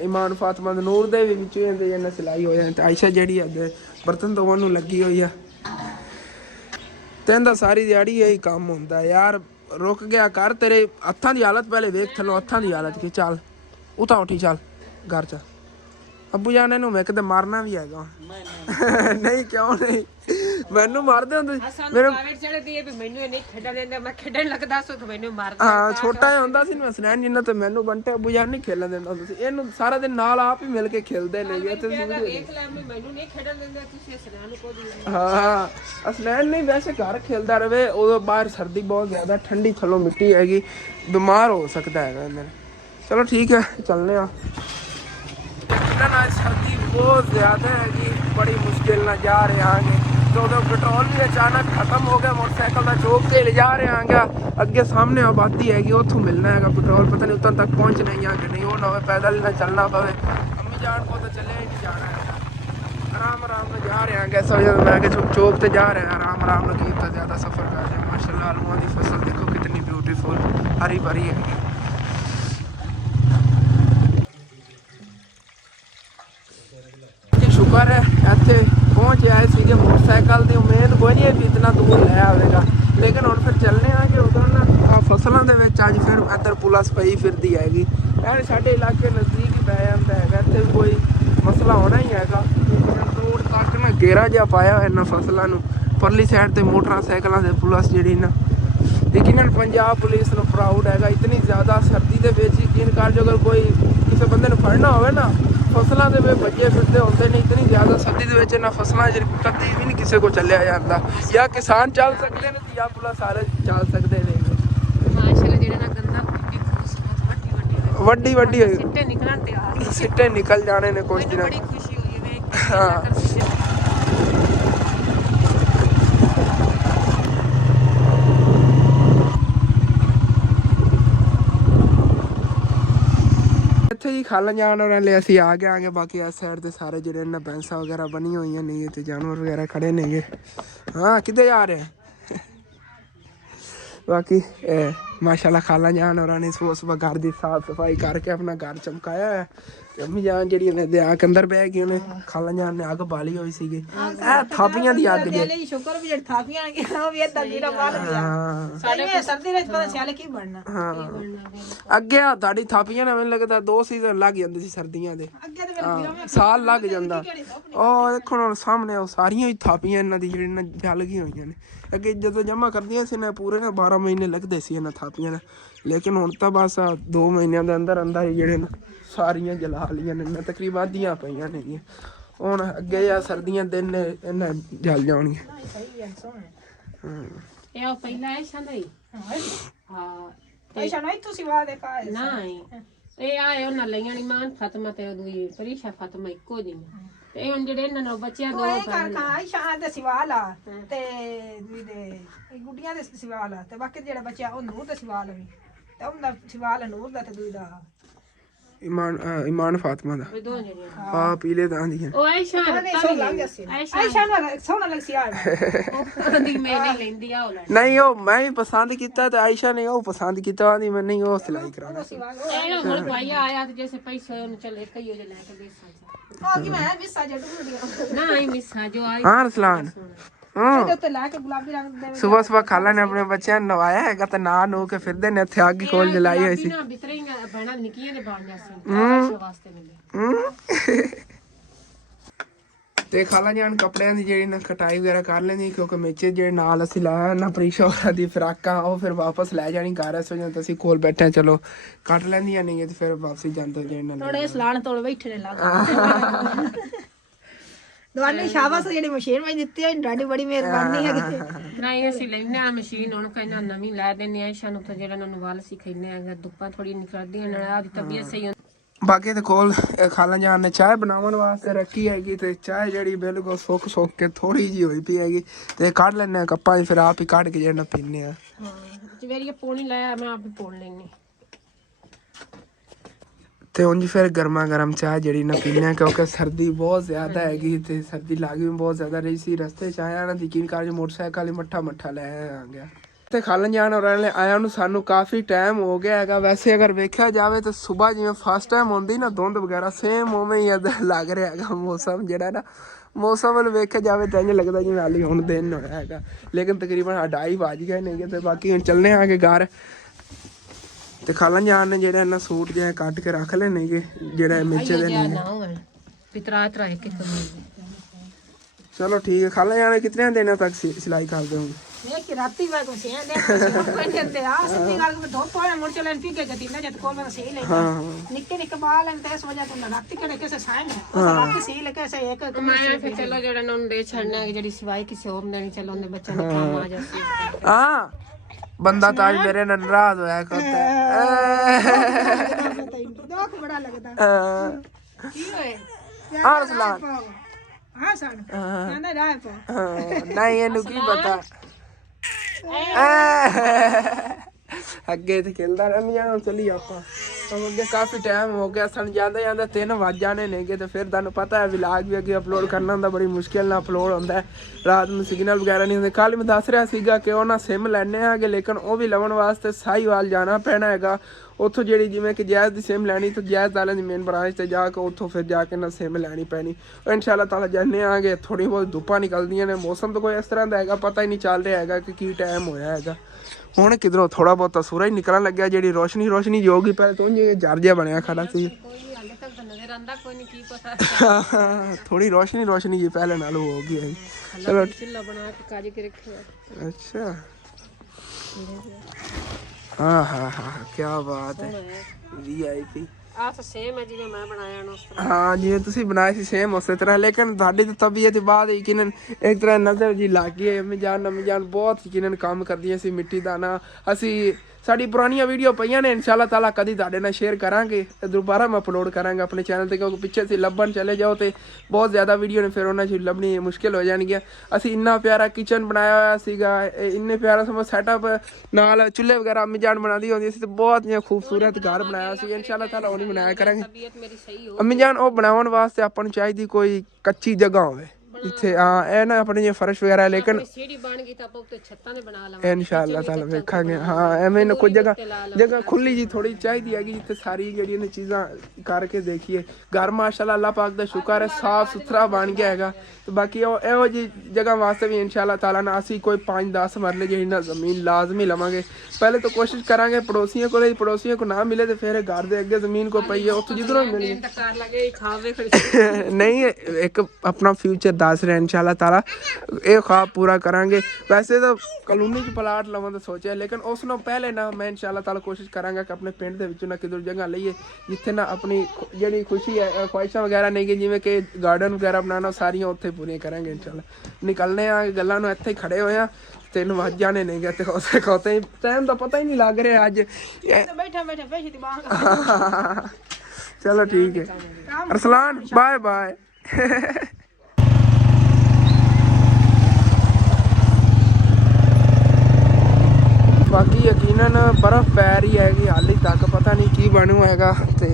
ਇਮਾਨ ਫਾਤਮਾ ਦੇ, ਨੂਰ ਦੇ ਵੀ ਵਿੱਚ ਇਹਨਾਂ ਸਿਲਾਈ ਹੋ ਜਾਂਦੇ। ਆਇਸ਼ਾ ਜਿਹੜੀ ਹੈ ਬਰਤਨ ਧੋਣ ਨੂੰ ਲੱਗੀ ਹੋਈ ਆ। ਤੈਨੂੰ ਤਾਂ ਸਾਰੀ ਦਿਹਾੜੀ ਇਹੀ ਕੰਮ ਹੁੰਦਾ ਯਾਰ। ਰੁਕ ਗਿਆ ਕਰ, ਤੇਰੇ ਹੱਥਾਂ ਦੀ ਹਾਲਤ ਪਹਿਲੇ ਵੇਖ, ਥੱਲੋਂ ਹੱਥਾਂ ਦੀ ਹਾਲਤ ਕੀ। ਚੱਲ ਉਠਾ ਉੱਠੀ ਚੱਲ ਘਰ ਚ। ਅੱਬੂ ਜਾਨ ਇਹਨੂੰ ਮੈਂ ਕਿਤੇ ਮਾਰਨਾ ਵੀ ਹੈਗਾ। ਨਹੀਂ ਕਿਉਂ ਨਹੀਂ, ਮੈਨੂੰ ਮਾਰਦੇ ਹੁੰਦੇ ਮੇਰੇ। ਹਾਂ ਛੋਟਾ ਜਿਹਾ ਹੁੰਦਾ ਸੀ ਮੈਂ ਸੁਨੈਣ ਜਿੰਨਾ, ਤੇ ਮੈਨੂੰ ਬੰਟੇ ਅੱਬੂ ਜਾਨ ਨਹੀਂ ਖੇਲਣ ਦਿੰਦਾ ਹੁੰਦਾ ਸੀ। ਇਹਨੂੰ ਸਾਰਾ ਦਿਨ ਨਾਲ ਆਪ ਹੀ ਮਿਲ ਕੇ ਖੇਲਦੇ ਨੇ। ਹਾਂ ਅਸਨੈਨ ਨਹੀਂ, ਵੈਸੇ ਘਰ ਖੇਲਦਾ ਰਵੇ। ਉਦੋਂ ਬਾਹਰ ਸਰਦੀ ਬਹੁਤ ਜ਼ਿਆਦਾ, ਠੰਡੀ ਥੱਲੋਂ ਮਿੱਟੀ ਹੈਗੀ, ਬਿਮਾਰ ਹੋ ਸਕਦਾ ਹੈਗਾ ਇਹਨਾਂ ਨੇ। ਚਲੋ ਠੀਕ ਹੈ ਚੱਲਦੇ ਆ। ਨਾਲ ਸਰਦੀ ਬਹੁਤ ਜ਼ਿਆਦਾ ਹੈਗੀ, ਬੜੀ ਮੁਸ਼ਕਿਲ ਨਾਲ ਜਾ ਰਹੇ ਆਂਗੇ। ਤੇ ਉਦੋਂ ਪੈਟਰੋਲ ਵੀ ਅਚਾਨਕ ਖਤਮ ਹੋ ਗਿਆ, ਮੋਟਰਸਾਈਕਲ ਦਾ ਚੌਕ ਤੇ ਲਿਜਾ ਰਹੇ ਆਂਗਾ। ਅੱਗੇ ਸਾਹਮਣੇ ਆਬਾਦੀ ਹੈਗੀ, ਉੱਥੋਂ ਮਿਲਣਾ ਹੈਗਾ ਪੈਟਰੋਲ। ਪਤਾ ਨਹੀਂ ਉੱਤੋਂ ਤੱਕ ਪਹੁੰਚ ਨਹੀਂ ਆ ਕਿ ਨਹੀਂ, ਉਹ ਨਾ ਹੋਵੇ ਪੈਦਲ ਹੀ ਨਾ ਚੱਲਣਾ ਪਵੇ। ਅੰਮੀ ਜਾਣ ਕੋ ਤਾਂ ਚੱਲਿਆ ਹੀ ਨਹੀਂ ਜਾਣਾ ਹੈਗਾ। ਆਰਾਮ ਆਰਾਮ ਨਾਲ ਜਾ ਰਹੇ ਆਂਗੇ। ਸੋ ਜਦੋਂ ਮੈਂ ਕਿ ਚੌਕ ਤੇ ਜਾ ਰਹੇ ਆਰਾਮ ਆਰਾਮ ਨਾਲ, ਕੀਤਾ ਜ਼ਿਆਦਾ ਸਫ਼ਰ ਕਰ ਰਹੇ। ਮਾਸ਼ਾਅੱਲਾ ਆਲੂਆਂ ਦੀ ਫਸਲ ਦੇਖੋ ਕਿਤਨੀ ਬਿਊਟੀਫੁਲ ਹਰੀ ਭਰੀ ਹੈਗੀ। ਸ਼ੁਕਰ ਹੈ ਇੱਥੇ ਪਹੁੰਚ ਆਏ ਸੀਗੇ। ਮੋਟਰਸਾਈਕਲ ਦੀ ਉਮੀਦ ਕੋਈ ਨਹੀਂ ਵੀ ਇਤਨਾ ਦੂਰ ਲੈ ਆਵੇਗਾ, ਲੇਕਿਨ ਹੁਣ ਫਿਰ ਚੱਲਣੇ ਆ ਕਿ ਉਧਰ ਨਾ ਫਸਲਾਂ ਦੇ ਵਿੱਚ ਅੱਜ ਫਿਰ ਇੱਧਰ ਪੁਲਿਸ ਪਈ ਫਿਰਦੀ ਹੈਗੀ। ਐ ਸਾਡੇ ਇਲਾਕੇ ਨਜ਼ਦੀਕ ਹੀ ਪੈ ਜਾਂਦਾ ਹੈਗਾ, ਇੱਥੇ ਵੀ ਕੋਈ ਮਸਲਾ ਹੋਣਾ ਹੀ ਹੈਗਾ। ਰੋਡ ਤੱਕ ਨਾ ਘੇਰਾ ਜਿਹਾ ਪਾਇਆ ਇਹਨਾਂ ਫਸਲਾਂ ਨੂੰ। ਪਰਲੀ ਸਾਈਡ ਤੇ ਮੋਟਰਸਾਈਕਲਾਂ ਦੇ ਪੁਲਿਸ ਜਿਹੜੀ ਨਾ, ਯਕੀਨਨ ਪੰਜਾਬ ਪੁਲਿਸ ਨੂੰ ਪ੍ਰਾਊਡ ਹੈਗਾ। ਇਤਨੀ ਜ਼ਿਆਦਾ ਸਰਦੀ ਦੇ ਵਿੱਚ ਯਕੀਨ ਕਰ ਜੋ, ਅਗਰ ਕੋਈ ਕਿਸੇ ਬੰਦੇ ਨੂੰ ਫੜਨਾ ਹੋਵੇ ਨਾ, ਫਸਲਾਂ ਦੇ ਵਿੱਚ ਬੱਜੇ ਫਿਰਦੇ ਹੁੰਦੇ ਨੇ। ਇਤਨੀ ਜ਼ਿਆਦਾ ਸਰਦੀ ਦੇ ਵਿੱਚ ਇਹਨਾਂ ਫਸਲਾਂ 'ਚ ਕਦੇ ਵੀ ਨਹੀਂ ਕਿਸੇ ਕੋਲ ਚੱਲਿਆ ਜਾਂਦਾ। ਜਾਂ ਕਿਸਾਨ ਚੱਲ ਸਕਦੇ ਨੇ ਜਾਂ ਪੁਲਿਸ ਵਾਲੇ ਚੱਲ ਸਕਦੇ ਨੇ। ਵੱਡੀ ਵੱਡੀ ਸਿੱਟੇ ਨਿਕਲ ਜਾਣੇ ਨੇ ਕੁਛ ਦਿਨਾਂ। ਹਾਂ ਇੱਥੇ ਜੀ ਖਾਲਨ ਜਾਣ ਵਾਲੇ ਅਸੀਂ ਆ ਗਏ ਆਂਗੇ। ਬਾਕੀ ਇਸ ਸਾਈਡ ਤੇ ਸਾਰੇ ਜਿਹੜੇ ਇਹਨਾਂ ਬੈਂਸਾਂ ਵਗੈਰਾ ਬਣੀਆਂ ਹੋਈਆਂ ਨੇ ਤੇ ਜਾਨਵਰ ਵਗੈਰਾ ਖੜੇ ਨੇਗੇ। ਹਾਂ ਕਿੱਥੇ ਜਾ ਰਹੇ ਬਾਕੀ ਮਾਸ਼ਾਅੱਲਾ ਖਾਲਾ ਜਾਨ ਹੋਰਾਂ ਨੇ ਸੁਬਹ ਘਰ ਦੀ ਸਾਫ ਸਫਾਈ ਕਰਕੇ ਆਪਣਾ ਘਰ ਚਮਕਾਇਆ ਹੈ। ਤੇ ਅੰਮੀ ਜਾਨ ਜਿਹੜੀ ਨੇ ਦੇ ਆਕ ਅੰਦਰ ਬਹਿ ਗਈ, ਉਹਨੇ ਖਾਲਾ ਜਾਨ ਨੇ ਅੱਗ ਬਾਲੀ ਹੋਈ ਸੀਗੀ। ਇਹ ਥਾਪੀਆਂ ਦੀ ਅੱਗ ਜੇ ਸ਼ੁਕਰ ਵੀ ਜਿਹੜੀ ਥਾਪੀਆਂ ਉਹ ਵੀ ਇਦਾਂ ਜੀਰਾ ਬਾਲ ਗਿਆ। ਸਾਡੇ ਸਰਦੀ ਵਿੱਚ ਪਤਾ ਸਿਆਲ ਕੀ ਬਣਨਾ। ਹਾਂ ਅੱਗੇ ਤੁਹਾਡੀ ਥਾਪੀਆਂ ਨੇ ਮੈਨੂੰ ਲੱਗਦਾ 2 ਸੀਜ਼ਨ ਲੱਗ ਜਾਂਦੇ ਸੀ ਸਰਦੀਆਂ ਦੇ। ਸਾਲ ਲੱਗ ਜਾਂਦਾ। ਉਹ ਦੇਖੋ ਹੁਣ ਸਾਹਮਣੇ ਉਹ ਸਾਰੀਆਂ ਹੀ ਥਾਪੀਆਂ ਇਹਨਾਂ ਦੀ ਜਿਹੜੀਆਂ ਜਲ ਗਈਆਂ ਹੋਈਆਂ ਨੇ। ਅੱਗੇ ਜਦੋਂ ਜਮ੍ਹਾਂ ਕਰਦੀਆਂ ਸੀ ਨਾ ਪੂਰੇ ਨਾ 12 ਮਹੀਨੇ ਲੱਗਦੇ ਸੀ ਇਹਨਾਂ ਥਾਪੀਆਂ ਦਾ, ਲੇਕਿਨ ਹੁਣ ਤਾਂ ਬਸ 2 ਮਹੀਨਿਆਂ ਦੇ ਅੰਦਰ ਅੰਦਰ ਹੀ ਜਿਹੜੇ ਨੇ ਸਾਰੀਆਂ ਜਲਾ ਲਈਆਂ ਨੇ। ਤਕਰੀਬਨ ਅੱਧੀਆਂ ਪਈਆਂ ਨੇਗੀਆਂ। ਹੁਣ ਅੱਗੇ ਆ ਸਰਦੀਆਂ ਦਿਨ ਨੇ ਇਹਨਾਂ ਜਲ ਜਾਣਗੀਆਂ। ਇਹ ਪਹਿਲਾਂ ਇਹ ਸ਼ਾਂਦਈ ਹਾਂ ਪੈਸਾ ਨਹੀਂ ਤੁਸੀਂ ਵਾਦੇ ਕਾ ਨਹੀਂ ਇਹ ਆਏ ਉਹਨਾਂ ਲਈਆਂ ਨਹੀਂ ਮਾਨ ਫਾਤਮਾ ਤੇ ਦੂਈ ਪਰੀਸ਼ਾ ਫਾਤਮਾ ਇੱਕੋ ਜਿਹੀ ਤੇ ਹੁਣ ਜਿਹੜੇ ਇਹਨਾਂ ਨੂੰ ਬੱਚਿਆਂ ਦੋ ਕਰ ਆਇਸ਼ਾ ਦੇ ਸਿਵਾਲ ਆ ਤੇ ਦੇ ਗੁੱਡੀਆਂ ਦੇ ਸਿਵਾਲ ਆ ਤੇ ਬਾਕੀ ਜਿਹੜਾ ਬੱਚਾ ਉਹ ਨੂਰ ਦਾ ਸਿਵਾਲ ਵੀ ਤੇ ਉਹਦਾ ਸਿਵਾਲ ਨੂਰ ਦਾ ਤੇ ਦੂਈ ਦਾ ਇਮਾਨ ਫਾਤਮਾ ਦਾ। ਹਾਂ ਪੀਲੇ ਤਾਂ ਦੀਆਂ ਉਹ ਆਇਸ਼ਾ ਸੋਹਣਾ ਲੱਗ ਸੀ ਆ ਉਹਦੀ ਮੈਂ ਨਹੀਂ ਲੈਂਦੀ ਆ ਉਹ ਨਹੀਂ ਉਹ ਮੈਂ ਵੀ ਪਸੰਦ ਕੀਤਾ ਤੇ ਆਇਸ਼ਾ ਨੇ ਉਹ ਪਸੰਦ ਕੀਤਾ। ਆਂਦੀ ਮੈਂ ਨਹੀਂ ਉਹ ਸਿਲਾਈ ਕਰਾਉਣਾ। ਇਹ ਹੁਣ ਭਾਈ ਆਇਆ ਤੇ ਜੈਸੇ ਪੈਸੇ ਉਹਨੂੰ ਚੱਲ ਇੱਕ ਹੀ ਉਹ ਲੈ ਕੇ ਦੇ ਸਕਦਾ। ਆ ਕਿ ਮੈਂ ਮਿਸਾ ਜੱਟ ਨਹੀਂ ਮਿਸਾ ਜੋ ਆਈ ਹਾਂ ਰਸਲਾਨ ਤੇ ਲਾ ਕੇ ਗੁਲਾਬੀ ਰੰਗ ਦੇ ਸੁਬਹ ਸੁਬਹ ਖਾਲਾ ਨੇ ਆਪਣੇ ਬੱਚਿਆਂ ਨੂੰ ਨਵਾਇਆ ਹੈਗਾ ਤੇ ਨਾ ਨੋ ਕੇ ਫਿਰਦੇ ਨੇ ਇੱਥੇ ਅੱਗ ਕੋਲ ਜਲਾਈ ਹੋਈ ਸੀ। ਨਾ ਬਿਤਰੀਆਂ ਬਣਾ ਨਿੱਕੀਆਂ ਦੇ ਬਣਿਆ ਸੀ ਵਾਸਤੇ ਮਿਲੇ। ਤੇ ਖਾਲਾ ਜਾਨ ਕੱਪੜਿਆਂ ਦੀ ਜਿਹੜੀ ਨਾ ਕਟਾਈ ਵਗੈਰਾ ਕਰ ਲੈਂਦੀ, ਕਿਉਂਕਿ ਮੇਚੇ ਜਿਹੜੇ ਨਾਲ ਅਸੀਂ ਲਾਇਆ ਨਾ ਪ੍ਰੀਸ਼ਾ ਦੀ ਫਰਾਕਾਂ ਉਹ ਫਿਰ ਵਾਪਸ ਲੈ ਜਾਣੀ ਘਰ। ਇਸ ਵਜ੍ਹਾ ਤੋਂ ਅਸੀਂ ਕੋਲ ਬੈਠੇ ਚਲੋ ਕੱਟ ਲੈਂਦੀਆਂ ਨਹੀਂ ਤੇ ਫਿਰ ਵਾਪਸੀ ਜਾਂਦੇ ਜਿਹੜੇ ਥੋੜੇ ਸਲਾਣ ਤੋੜ ਬੈਠੇ ਨੇ ਲੱਗ ਦਵਾਨੇ ਸ਼ਾਬਾਸ਼ ਜਿਹੜੀ ਮਸ਼ੀਨ ਮੈਂ ਦਿੱਤੀ ਹੈ ਤੁਹਾਡੀ ਬੜੀ ਮਿਹਰਬਾਨੀ ਹੈਗੀ। ਨਹੀਂ ਅਸੀਂ ਲੈਨੇ ਆ ਮਸ਼ੀਨ ਹੁਣ ਕਹਿੰਦਾ ਨਵੀਂ ਲੈ ਦਿੰਨੇ ਆ ਇਸ਼ਾ ਨੂੰ ਤਾਂ ਜਿਹੜਾ ਉਹਨਾਂ ਨੂੰ ਵਾਲ ਸਿਖਾਈਨੇ ਆ ਦੁੱਪਾਂ ਥੋੜੀ ਨਿਕਲਦੀਆਂ ਨਾਲ ਆਦੀ ਤਬੀਅਤ ਸਹੀ। ਬਾਕੀ ਤੇ ਕੋਲ ਖਾਲਾ ਜਾਨ ਨੇ ਚਾਹ ਬਣਾਉਣ ਵਾਸਤੇ ਰੱਖੀ ਹੈਗੀ ਤੇ ਚਾਹ ਜਿਹੜੀ ਬਿਲਕੁਲ ਸੁੱਕ ਕੇ ਥੋੜੀ ਜਿਹੀ ਹੋਈ ਪਈ ਹੈਗੀ ਤੇ ਕੱਢ ਲੈਣੇ ਆ ਕੱਪਾਂ 'ਚ, ਫਿਰ ਆਪ ਹੀ ਕੱਢ ਕੇ ਜਿਹੜਾ ਪੀਨੇ ਆ। ਜਵੇਰੀਆ ਪੋਣੀ ਲਾਇਆ ਮੈਂ ਆਪ ਹੀ ਪੋਣ ਲੈਣੀ ਤੇ ਉਂਝ ਫਿਰ ਗਰਮਾ ਗਰਮ ਚਾਹ ਜਿਹੜੀ ਨਾ ਪੀਨੇ, ਕਿਉਂਕਿ ਸਰਦੀ ਬਹੁਤ ਜ਼ਿਆਦਾ ਹੈਗੀ ਤੇ ਸਰਦੀ ਲੱਗ ਵੀ ਬਹੁਤ ਜ਼ਿਆਦਾ ਰਹੀ ਸੀ। ਰਸਤੇ 'ਚ ਆਇਆ ਨਾ ਯਕੀਨ ਕਰ ਮੋਟਰਸਾਈਕਲ ਹੀ ਮੱਠਾ ਲੈ ਆ ਗਿਆ। ਤੇ ਖਾਲਨ ਜਾਨ ਔਰਾਂ ਨੇ ਆਇਆ ਨੂੰ ਸਾਨੂੰ ਕਾਫੀ ਟਾਈਮ ਹੋ ਗਿਆ ਹੈਗਾ। ਵੈਸੇ ਅਗਰ ਵੇਖਿਆ ਜਾਵੇ ਤਾਂ ਸਵੇਰ ਜਿਵੇਂ ਫਸਟ ਟਾਈਮ ਹੁੰਦੀ ਨਾ ਧੁੰਦ ਵਗੈਰਾ ਸੇਮ ਉਵੇਂ ਹੀ ਲੱਗ ਰਿਹਾ ਹੈਗਾ ਮੌਸਮ ਜਿਹੜਾ ਨਾ ਮੌਸਮ ਵੱਲ ਵੇਖਿਆ ਜਾਵੇ ਤਾਂ ਇੰਝ ਲੱਗਦਾ ਜਿਵੇਂ ਹਾਲੀ ਹੁਣ ਦਿਨ ਹੋਇਆ ਹੈਗਾ, ਲੇਕਿਨ ਤਕਰੀਬਨ 2:30 ਵੱਜ ਗਏ ਨੇਗੇ। ਤੇ ਬਾਕੀ ਹੁਣ ਚੱਲਨੇ ਆਗੇ ਘਰ ਤੇ ਖਾਲਾਂ ਜਾਣ ਨੇ ਜਿਹੜੇ ਇਹਨਾਂ ਸੂਟ ਜਿਹਾ ਕੱਟ ਕੇ ਰੱਖ ਲੈ ਨੇਗੇ, ਜਿਹੜਾ ਮੇਚੇ ਦੇ ਨੇ। चलो ठीक है। खाला जाने कितने दिनों तक सिलाई कर दूंगी? मैं कि राती वा को से दे कोई देते आ सच्ची गल को धोप पड़े मुड़ चलन पी के गति ना जत कोल में सही ले निक्के निक्के बाल हैं ते इस वजह तो राती के कैसे साइन है राती सही लगे ऐसे एक मैं फिर चलो जेड़ा न दे छड़ना है जेडी सिवाई किसी और देनी चलो उनके बच्चे ने काम आ जासी। हां बंदा ताज मेरे नाराज होया करता है, दुख बड़ा लगदा की होए अरसलान। हाँ सन ना राय पो नहीं ਇਹਨੂੰ ਕੀ ਪਤਾ ਅੱਗੇ ਤੇ ਖੇਲਦਾ ਰਹਿ ਜਾਣਾ। ਚਲੀ ਆਪਾਂ ਅੱਗੇ ਕਾਫੀ ਟਾਈਮ ਹੋ ਗਿਆ ਸਾਨੂੰ, ਜਾਂਦੇ ਜਾਂਦੇ 3 ਵੱਜ ਜਾਣੇ ਨੇਗੇ। ਤੇ ਫਿਰ ਤੁਹਾਨੂੰ ਪਤਾ ਹੈ ਵਲੌਗ ਵੀ ਅੱਗੇ ਅਪਲੋਡ ਕਰਨਾ ਹੁੰਦਾ, ਬੜੀ ਮੁਸ਼ਕਿਲ ਨਾਲ ਅਪਲੋਡ ਹੁੰਦਾ, ਰਾਤ ਨੂੰ ਸਿਗਨਲ ਵਗੈਰਾ ਨਹੀਂ ਹੁੰਦੇ। ਕੱਲ ਮੈਂ ਦੱਸ ਰਿਹਾ ਸੀਗਾ ਕਿ ਉਹਨਾਂ ਸਿਮ ਲੈਣੇ ਆਗੇ, ਲੇਕਿਨ ਉਹ ਵੀ ਲਵਣ ਵਾਸਤੇ ਸਾਹੀਵਾਲ ਜਾਣਾ ਪੈਣਾ ਹੈਗਾ। ਉੱਥੋਂ ਜਿਹੜੀ ਜਿਵੇਂ ਕਿ ਜੈਜ਼ ਦੀ ਸਿਮ ਲੈਣੀ ਤਾਂ ਜੈਜ਼ ਵਾਲਿਆਂ ਦੀ ਮੇਨ ਬ੍ਰਾਂਚ ਤੇ ਜਾ ਕੇ ਉੱਥੋਂ ਫਿਰ ਜਾ ਕੇ ਨਾ ਸਿਮ ਲੈਣੀ ਪੈਣੀ। ਇਨਸ਼ਾਅੱਲਾ ਤਾਲਾ ਜਾਂਦੇ ਆਗੇ। ਥੋੜ੍ਹੀ ਬਹੁਤ ਧੁੱਪਾਂ ਨਿਕਲਦੀਆਂ ਨੇ, ਮੌਸਮ ਤਾਂ ਕੋਈ ਇਸ ਤਰ੍ਹਾਂ ਦਾ ਹੈਗਾ ਪਤਾ ਹੀ ਨਹੀਂ ਚੱਲ ਰਿਹਾ ਹੈਗਾ ਕਿ ਕੀ ਟਾਈਮ ਹੋਇਆ ਹੈਗਾ। ਹੁਣ ਕਿਧਰੋਂ ਥੋੜਾ ਬਹੁਤਾ ਸੂਰਜ ਨਿਕਲਣ ਲੱਗਿਆ, ਜਿਹੜੀ ਰੋਸ਼ਨੀ ਜੋ ਹੋਗੀ ਪਹਿਲੇ ਤੋਂ ਜਰ ਜਿਹਾ ਬਣਿਆ ਖੜਾ ਸੀ। ਥੋੜੀ ਰੋਸ਼ਨੀ ਜੀ ਪਹਿਲੇ ਨਾਲੋਂ ਹੋ ਗਈ ਹੈ। ਚਲੋ ਅੱਛਾ ਹਾਂ क्या बात है VIP। ਆ ਤਾਂ ਸੇਮ ਹੈ ਜਿਵੇਂ ਮੈਂ ਬਣਾਇਆ ਨਾ ਉਸ ਤਰ੍ਹਾਂ। ਹਾਂ ਜਿਵੇਂ ਤੁਸੀਂ ਬਣਾਏ ਸੀ ਸੇਮ ਉਸੇ ਤਰ੍ਹਾਂ, ਲੇਕਿਨ ਤੁਹਾਡੀ ਤਾਂ ਤਬੀਅਤ ਬਾਅਦ ਯਕੀਨਨ ਇੱਕ ਤਰ੍ਹਾਂ ਨਜ਼ਰ ਜੀ ਲੱਗ ਗਈ ਹੈ। ਅੰਮੀ ਜਾਨ ਬਹੁਤ ਯਕੀਨਨ ਕੰਮ ਕਰਦੀਆਂ ਸੀ ਮਿੱਟੀ ਦਾ ਨਾ। ਅਸੀਂ ਸਾਡੀ ਪੁਰਾਣੀਆਂ ਵੀਡੀਓ ਪਈਆਂ ਨੇ, ਇਨਸ਼ਾਅੱਲਾ ਤਾਲਾ ਕਦੀ ਤੁਹਾਡੇ ਨਾਲ ਸ਼ੇਅਰ ਕਰਾਂਗੇ, ਦੁਬਾਰਾ ਮੈਂ ਅਪਲੋਡ ਕਰਾਂਗਾ ਆਪਣੇ ਚੈਨਲ ਤੇ, ਕਿਉਂਕਿ ਪਿੱਛੇ ਸੀ ਲੱਭਣ ਚਲੇ ਜਾਓ ਤੇ ਬਹੁਤ ਜ਼ਿਆਦਾ ਵੀਡੀਓ ਨੇ, ਫਿਰ ਉਹਨਾਂ 'ਚ ਲੱਭਣੀ ਮੁਸ਼ਕਿਲ ਹੋ ਜਾਣਗੀਆਂ। ਅਸੀਂ ਇੰਨਾ ਪਿਆਰਾ ਕਿਚਨ ਬਣਾਇਆ ਹੋਇਆ ਸੀਗਾ, ਇੰਨੇ ਪਿਆਰਾ ਸਮਾਂ ਸੈਟਅਪ ਨਾਲ ਚੁੱਲ੍ਹੇ ਵਗੈਰਾ ਅੰਮੀ ਜਾਨ ਬਣਾਉਂਦੀ ਹੁੰਦੀ ਸੀ, ਤੇ ਬਹੁਤ ਖੂਬਸੂਰਤ ਘਰ ਬਣਾਇਆ ਸੀ। ਇਨਸ਼ਾਅੱਲਾ ਤਾਲਾ ਉਹ ਨਹੀਂ ਬਣਾਇਆ ਕਰਾਂਗੇ। ਅੰਮੀ ਜਾਨ ਉਹ ਬਣਾਉਣ ਵਾਸਤੇ ਆਪਾਂ ਨੂੰ ਚਾਹੀਦੀ ਕੋਈ ਕੱਚੀ ਜਗ੍ਹਾ ਹੋਵੇ ਇੱਥੇ। ਹਾਂ ਇਹ ਨਾ ਆਪਣੇ ਜੇ ਫਰਸ਼ ਵਗੈਰਾ, ਲੇਕਿਨ ਸੀੜੀ ਬਣ ਗਈ ਤਾਂ ਆਪਾਂ ਉੱਤੇ ਛੱਤਾਂ ਤੇ ਬਣਾ ਲਵਾਂਗੇ ਇਨਸ਼ਾਅੱਲਾ ਤਾਲਾ ਵੇਖਾਂਗੇ। ਹਾਂ ਐਵੇਂ ਨਾ ਕੋਈ ਜਗ੍ਹਾ ਖੁੱਲੀ ਜੀ ਥੋੜੀ ਚਾਹੀਦੀ ਹੈਗੀ ਜਿੱਥੇ ਸਾਰੀ ਜਿਹੜੀਆਂ ਨੇ ਚੀਜ਼ਾਂ ਕਰਕੇ ਦੇਖੀਏ। ਘਰ ਮਾਸ਼ਾਅੱਲਾ ਅੱਲਾਹ ਪਾਕ ਦਾ ਸ਼ੁਕਰ ਹੈ ਸਾਫ ਸੁਥਰਾ ਬਣ ਗਿਆ ਹੈਗਾ। ਤੇ ਬਾਕੀ ਉਹ ਇਹੋ ਜਿਹੀ ਜਗ੍ਹਾ ਵਾਸਤੇ ਵੀ ਇਨਸ਼ਾਅੱਲਾ ਤਾਲਾ ਨਾ ਅਸੀਂ ਕੋਈ 5-10 ਮਰਲੇ ਜਿਹੜੀ ਨਾ ਜ਼ਮੀਨ ਲਾਜ਼ਮੀ ਲਵਾਂਗੇ। ਪਹਿਲੇ ਤਾਂ ਕੋਸ਼ਿਸ਼ ਕਰਾਂਗੇ ਪੜੋਸੀਆਂ ਕੋਲ, ਪੜੋਸੀਆਂ ਕੋ ਨਾ ਮਿਲੇ ਤੇ ਫਿਰ ਘਰ ਦੇ ਅੱਗੇ ਜ਼ਮੀਨ ਕੋ ਪਈ ਹੈ ਉੱਥੋਂ ਜਿੱਧਰੋਂ ਮਿਲੇ ਨਹੀਂ। ਇੱਕ ਆਪਣਾ ਫਿਊਚਰ ਦੱਸ ਰਿਹਾ ਇਨਸ਼ਾਅੱਲਾ ਤਾਲਾ, ਇਹ ख्वाब पूरा करांगे। वैसे तो कॉलोनी च प्लाट लवां तो सोचा, लेकिन उस नाल पहले ना मैं इंशाअल्लाह ताला कोशिश करांगा कि अपने पिंड दे विचों ना किधर जगह लईए जिथे ना अपनी जिहड़ी खुशी है ख्वाहिशां वगैरह नहीं कि जिवें कि गार्डन वगैरह बनाना सारियां उत्थे पूरियां करांगे इंशाअल्लाह। निकलने आ गल्लां नूं इत्थे ही खड़े होए आ, 3 वज जाने ने गए ते उसे खोते टाइम दा पता ही नहीं लग रहा अज। बैठे दिमाग चलो ठीक है अरसलान, बाय बाय। बाकी यकीनन बर्फ पै रही हैगी, हाली तक पता नहीं की बनू हैगा। ते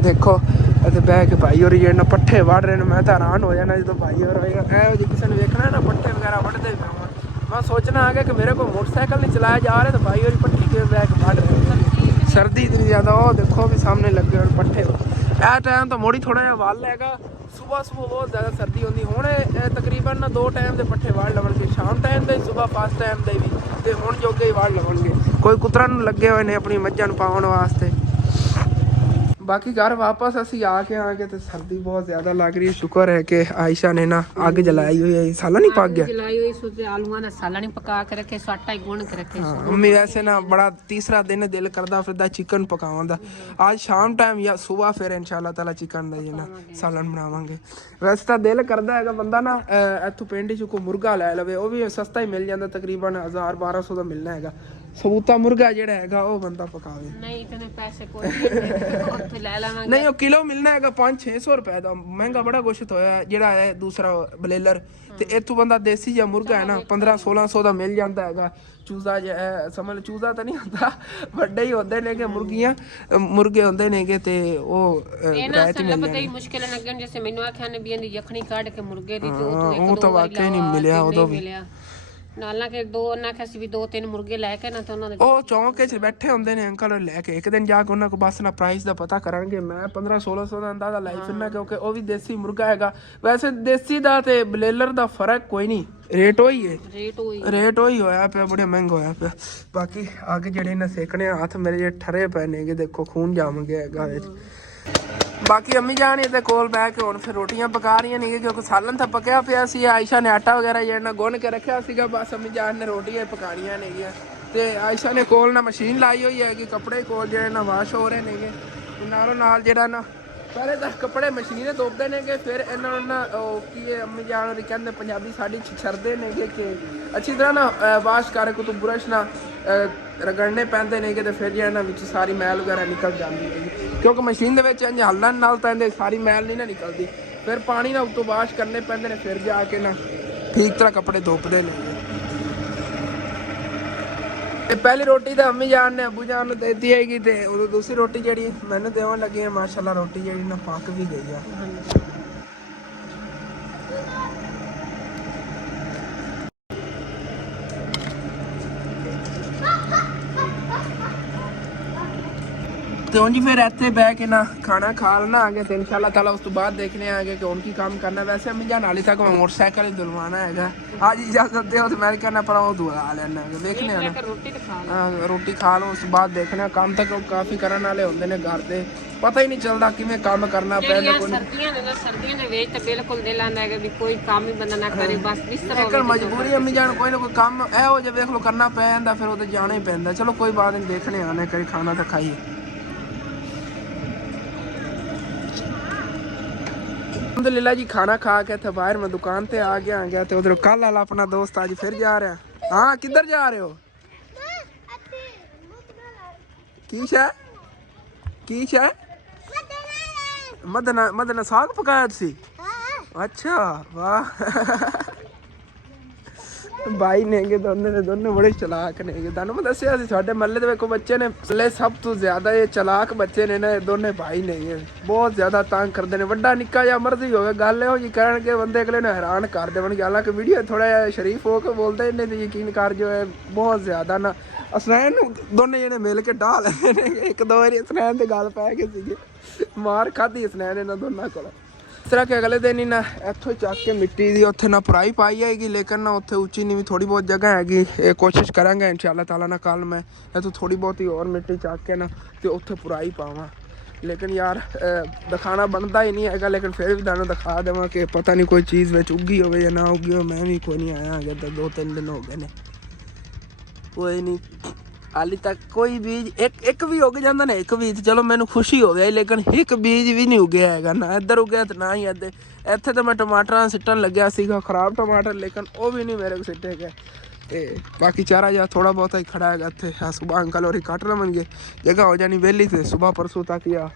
देखो इत्थे बह के भाई होर जेह्ड़े पट्ठे वढ़ रहे हैं, मैं तो हैरान हो जाना जो भाई होर होएगा ऐ जो किसी ने वेखना है ना पट्ठे वगैरह वढ़दे पे। मैं सोचना आ गया कि मेरे को मोटरसाइकिल नहीं चलाया जा रहा, तो भाई होर पट्ठी के बह के वढ़ रहे हैं। सर्दी इतनी ज़्यादा, वो देखो भी सामने लगे हुए पट्ठे। ऐ टाइम तो मोड़ी थोड़ा जिहा वल हैगा, सुबह बहुत ज़्यादा सर्दी होंदी। हुण तकरीबन 2 टाइम के पट्ठे वढ़ लवणगे, शाम टाइम के सुबह फर्स्ट टाइम के भी, ਤੇ ਹੁਣ ਜੋਗੇ ਹੀ ਵੜ ਲਵਣਗੇ। ਕੋਈ ਕੁਤਰਾਂ ਨੂੰ ਲੱਗੇ ਹੋਏ ਨੇ ਆਪਣੀ ਮੱਝਾਂ ਨੂੰ ਪਾਉਣ ਵਾਸਤੇ। ਬਾਕੀ ਘਰ ਵਾਪਸ ਅਸੀਂ ਆ ਕੇ ਤੇ ਸਰਦੀ ਬਹੁਤ ਜ਼ਿਆਦਾ ਲੱਗ ਰਹੀ ਹੈ। ਸ਼ੁਕਰ ਹੈ ਕਿ ਆਇਸ਼ਾ ਨੇ ਨਾ ਅੱਗ ਜਲਾਈ ਹੋਈ ਹੈ, ਸਾਲਾ ਨਹੀਂ ਪੱਕ ਗਿਆ। ਜਲਾਈ ਹੋਈ ਸੁਤੇ ਆਲੂਆਂ ਦਾ ਸਾਲਾ ਨਹੀਂ ਪਕਾ ਕੇ ਰੱਖੇ, ਆਟਾ ਹੀ ਗੁੰਨ ਕੇ ਰੱਖੇ। ਮੰਮੀ ਵੈਸੇ ਨਾ ਬੜਾ ਤੀਸਰਾ ਦਿਨ ਦਿਲ ਕਰਦਾ ਫਿਰਦਾ ਚਿਕਨ ਪਕਾਉਣ ਦਾ। ਅੱਜ ਸ਼ਾਮ ਟਾਈਮ ਜਾਂ ਸਵੇਰ ਫਿਰ ਇਨਸ਼ਾਅੱਲਾ ਤਾਲਾ ਚਿਕਨ ਦਾ ਹੀ ਨਾ ਸਾਲਨ ਬਣਾਵਾਂਗੇ। ਵੈਸੇ ਤਾਂ ਦਿਲ ਕਰਦਾ ਹੈਗਾ ਬੰਦਾ ਨਾ ਇੱਥੋਂ ਪਿੰਡ 'ਚ ਕੋਈ ਮੁਰਗਾ ਲੈ ਲਵੇ, ਉਹ ਵੀ ਸਸਤਾ ਹੀ ਮਿਲ ਜਾਂਦਾ, ਤਕਰੀਬਨ 1000-1200 ਦਾ ਮਿਲਣਾ ਹੈਗਾ। ਸਬੂਤਾ ਮੁਰਗਾ ਜਿਹੜਾ ਹੈਗਾ ਉਹ ਬੰਦਾ ਪਕਾਵੇ। ਨਹੀਂ ਇਤਨੇ ਪੈਸੇ ਕੋਈ ਉੱਥੇ ਲੈ ਲਾਵਾਂਗੇ। ਨਹੀਂ ਉਹ ਕਿਲੋ ਮਿਲਣਾ ਹੈਗਾ 500-600 ਰੁਪਏ ਦਾ, ਮਹਿੰਗਾ ਬੜਾ ਕੁਛ ਹੋਇਆ। ਜਿਹੜਾ ਹੈ ਦੂਸਰਾ ਬਲੇਲਰ ਤੇ ਇੱਥੋਂ ਬੰਦਾ ਦੇਸੀ ਜਾਂ ਮੁਰਗਾ ਹੈ ਨਾ 1500-1600 ਦਾ ਮਿਲ ਜਾਂਦਾ ਹੈਗਾ। ਚੂਜ਼ਾ ਜਿਹਾ ਸਮਝ ਲਓ, ਚੂਜ਼ਾ ਤਾਂ ਨਹੀਂ ਹੁੰਦਾ, ਵੱਡੇ ਹੀ ਹੁੰਦੇ ਨੇ ਕਿ ਮੁਰਗੇ ਹੁੰਦੇ ਨੇਗੇ ਤੇ ਉਹ ਰਾਇਤ ਮਿਲ ਜਾਂਦੀ। ਮੁਸ਼ਕਿਲ ਲੱਗਣ ਜਿਵੇਂ ਮੈਨੂੰ ਆਖਿਆ ਨੇ ਵੀ ਇਹਦੀ ਯਖਣੀ ਕੱਢ ਕੇ ਮੁਰਗੇ ਦੀ, ਉਹ ਤਾਂ ਵਾਕਈ ਨਹੀਂ ਮਿਲਿਆ ਉਦੋਂ ਵੀ। ਨਾਲ ਨਾ ਕਿ ਦੋ ਉਹਨਾਂ ਕਿ ਅਸੀਂ ਵੀ 2-3 ਮੁਰਗੇ ਲੈ ਕੇ ਨਾ ਤੇ ਉਹਨਾਂ ਦੇ ਉਹ ਚੌਂਕ 'ਚ ਬੈਠੇ ਹੁੰਦੇ ਨੇ ਅੰਕਲ ਉਹ ਲੈ ਕੇ ਇੱਕ ਦਿਨ ਜਾ ਕੇ ਉਹਨਾਂ ਕੋਲ ਬਸ ਨਾ ਪ੍ਰਾਈਸ ਦਾ ਪਤਾ ਕਰਾਂਗੇ। ਮੈਂ 1500-1600 ਦਾ ਅੰਦਾਜ਼ਾ ਲਾਈ ਫਿਰਨਾ ਕਿਉਂਕਿ ਉਹ ਵੀ ਦੇਸੀ ਮੁਰਗਾ ਹੈਗਾ। ਵੈਸੇ ਦੇਸੀ ਦਾ ਤੇ ਬਲੇਲਰ ਦਾ ਫਰਕ ਕੋਈ ਨਹੀਂ, ਰੇਟ ਉਹੀ ਹੈ, ਰੇਟ ਉਹੀ ਹੋਇਆ ਪਿਆ, ਬੜਾ ਮਹਿੰਗਾ ਹੋਇਆ ਪਿਆ। ਬਾਕੀ ਅੱਗ ਜਿਹੜੇ ਨਾ ਸੇਕਣੇ ਹੱਥ ਮੇਰੇ ਜਿਹੜੇ ਠਰੇ ਪਏ ਨੇਗੇ, ਦੇਖੋ ਖੂਨ ਜੰਮ ਗਿਆ ਹੈਗਾ ਵਿੱਚ। ਬਾਕੀ ਅੰਮੀ ਜਾਨ ਇਹਦੇ ਕੋਲ ਬਹਿ ਕੇ ਹੁਣ ਫਿਰ ਰੋਟੀਆਂ ਪਕਾ ਰਹੀਆਂ ਨੇ ਕਿਉਂਕਿ ਸਾਲਨ ਤਾਂ ਪਕਿਆ ਪਿਆ ਸੀ। ਆਇਸ਼ਾ ਨੇ ਆਟਾ ਵਗੈਰਾ ਜਿਹੜਾ ਗੁੰਨ ਕੇ ਰੱਖਿਆ ਸੀਗਾ, ਬਸ ਅੰਮੀ ਜਾਨ ਨੇ ਰੋਟੀਆਂ ਪਕਾਣੀਆਂ ਨੇਗੀਆਂ। ਤੇ ਆਇਸ਼ਾ ਨੇ ਕੋਲ ਨਾ ਮਸ਼ੀਨ ਲਾਈ ਹੋਈ ਹੈ ਕਿ ਕੱਪੜੇ ਕੋਲ ਜਿਹੜੇ ਨਾ ਵਾਸ਼ ਹੋ ਰਹੇ ਨੇਗੇ। ਨਾਲੋਂ ਨਾਲ ਜਿਹੜਾ ਨਾ ਪਹਿਲੇ ਤਾਂ ਕੱਪੜੇ ਮਸ਼ੀਨ ਧੋਪਦੇ ਨੇਗੇ, ਫਿਰ ਇਹਨਾਂ ਨੂੰ ਨਾ ਉਹ ਕੀ ਹੈ ਅੰਮੀ ਜਾਨ ਹੋਰੀ ਕਹਿੰਦੇ ਪੰਜਾਬੀ ਸਾਡੀ ਛਰਦੇ ਨੇਗੇ ਕਿ ਅੱਛੀ ਤਰ੍ਹਾਂ ਨਾ ਵਾਸ਼ ਕਰਕੇ ਤੂੰ ਬੁਰਸ਼ ਨਾ ਰਗੜਨੇ ਪੈਂਦੇ ਨੇਗੇ ਤੇ ਫਿਰ ਜਿਹੜਾ ਵਿੱਚ ਸਾਰੀ ਮੈਲ ਵਗੈਰਾ ਨਿਕਲ ਜਾਂਦੀ ਹੈਗੀ ਕਿਉਂਕਿ ਮਸ਼ੀਨ ਦੇ ਵਿੱਚ ਇੰਝ ਹਲਣ ਨਾਲ ਤਾਂ ਇਹਦੇ ਸਾਰੀ ਮੈਲ ਨਹੀਂ ਨਾ ਨਿਕਲਦੀ। ਫਿਰ ਪਾਣੀ ਨਾਲ ਉੱਤੋਂ ਵਾਸ਼ ਕਰਨੇ ਪੈਂਦੇ ਨੇ, ਫਿਰ ਜਾ ਕੇ ਨਾ ਠੀਕ ਤਰ੍ਹਾਂ ਕੱਪੜੇ ਧੋਪਦੇ ਨੇ। ਤੇ ਪਹਿਲੀ ਰੋਟੀ ਤਾਂ ਅੰਮੀ ਜਾਨ ਨੇ ਅਬੂ ਜਾਨ ਨੂੰ ਦੇ ਦਿੱਤੀ ਹੈਗੀ ਤੇ ਉਦੋਂ ਦੂਸਰੀ ਰੋਟੀ ਜਿਹੜੀ ਮੈਨੂੰ ਦੇਵਣ ਲੱਗੀ ਹੈ। ਮਾਸ਼ਾਅੱਲਾ ਰੋਟੀ ਜਿਹੜੀ ਨਾ ਪੱਕ ਵੀ ਗਈ ਆ। ਤੇ ਉਂਝ ਫਿਰ ਇੱਥੇ ਬਹਿ ਕੇ ਨਾ ਖਾਣਾ ਖਾ ਲੈਣਾ ਆਗੇ ਤੇ ਇਨਸ਼ਾਅੱਲਾ ਤਾਲਾ ਉਸ ਤੋਂ ਬਾਅਦ ਦੇਖਣੇ ਆਗੇ ਕਿ ਹੁਣ ਕੀ ਕੰਮ ਕਰਨਾ। ਵੈਸੇ ਅੰਮੀ ਜਾਨ ਹਾਲੇ ਤੱਕ ਮੈਂ ਮੋਟਰਸਾਈਕਲ ਹੀ ਦੁਲਵਾਣਾ ਹੈਗਾ। ਅੱਜ ਇਜਾਜ਼ਤ ਦਿਓ ਤੇ ਮੈਂ ਕਹਿੰਦਾ ਪਰ ਉਹ ਦੁਆ ਲੈਣਾ ਹੈਗਾ, ਦੇਖਣੇ ਆ ਨਾ ਰੋਟੀ ਖਾ ਲਓ ਉਸ ਤੋਂ ਬਾਅਦ ਦੇਖਣਾ। ਕੰਮ ਤਾਂ ਕਾਫੀ ਕਰਨ ਵਾਲੇ ਹੁੰਦੇ ਨੇ ਘਰ ਦੇ, ਪਤਾ ਹੀ ਨਹੀਂ ਚੱਲਦਾ ਕਿਵੇਂ ਕੰਮ ਕਰਨਾ ਪੈਂਦਾ। ਸਰਦੀਆਂ ਦੇ ਵਿੱਚ ਤਾਂ ਬਿਲਕੁਲ ਦਿਲ ਆਂਦਾ ਹੈ ਵੀ ਕੋਈ ਕੰਮ ਹੀ ਬੰਦਾ ਨਾ ਕਰੇ, ਬਸ ਬਿਸਤਰਾ ਹੋਵੇ। ਮਜਬੂਰੀ ਅੰਮੀ ਜਾਨ ਕੋਈ ਨਾ ਕੋਈ ਕੰਮ ਇਹੋ ਜਿਹਾ ਵੇਖ ਲਓ ਕਰਨਾ ਪੈ ਜਾਂਦਾ, ਫਿਰ ਉਹ ਤੇ ਜਾਣਾ ਹੀ ਪੈਂਦਾ। ਚਲੋ ਕੋਈ ਬਾਤ ਨਹੀਂ, ਦੇਖਣੇ ਆਨੇ ਕਰੀ ਖਾਣਾ ਤਾਂ ਖਾਈਏ। अल्हम्दुलिल्लाह जी खाना खा के थे बाहर मैं दुकान पे आ गया तो उधर कल वाला अपना दोस्त आज फिर जा रहा है। हाँ किधर जा रहे हो? की शै मदना साग पकाया सी? अच्छा वाह भाई नेगे दोनों बड़े चलाक नेगे। तुहानू मैं दस्सिया सी साडे महल्ले दे वेखो बच्चे ने सब तो ज्यादा ये चलाक बच्चे ने ना, दोनों भाई ने ये बहुत ज्यादा तंग करते हैं। वड्डा निक्का जिहा मर्जी होवे गल इहो जी करनगे बंदे अगले ने हैरान कर देवणगे। हालांकि वीडियो थोड़ा जिहा शरीफ हो के बोलते इन्हें तो यकीन कर जो है बहुत ज्यादा ना असनैन दोनों जने मिल के ढा लैंदे ने। एक दो बारी असनैन ते गल पै गई सीगी, मार खाधी असनैन इन्हां दोनों कोलों। इस तरह के अगले दिन ही ना इत्थों चक के मिट्टी दी उत्थे ना पुराई पाई जाएगी, लेकिन ना उत्थे उच्ची नीवी थोड़ी बहुत जगह हैगी। ये कोशिश करांगे इंशाअल्लाह ताला ना कल मैं इत्थों थोड़ी बहुत ही और मिट्टी चक के ना ते उत्थे पुराई पावां। लेकिन यार दिखाना बनता ही नहीं है, लेकिन फिर भी तुहानू दिखा देवां कि पता नहीं कोई चीज़ विच उगी होवे या ना उगी हो। मैं भी कोई नहीं आया अगे तो 2-3 दिन हो गए ने, कोई नहीं हाली तक कोई बीज एक भी उग जाता ना, एक बीज चलो मैनू खुशी हो गई, लेकिन एक बीज भी नहीं उगया है ना इधर उगया तो ना ही इधर। इत्थे तो मैं टमाटर सिट्टन लग्या सीगा खराब टमाटर, लेकिन वो भी नहीं मेरे को सिट्टे गए। ते बाकी चारा जा थोड़ा बहुत ही खड़ा है इत्थे। सुबह अंकल और कट लवेंगे, जगह हो जानी वेली ते सुबह परसों तक या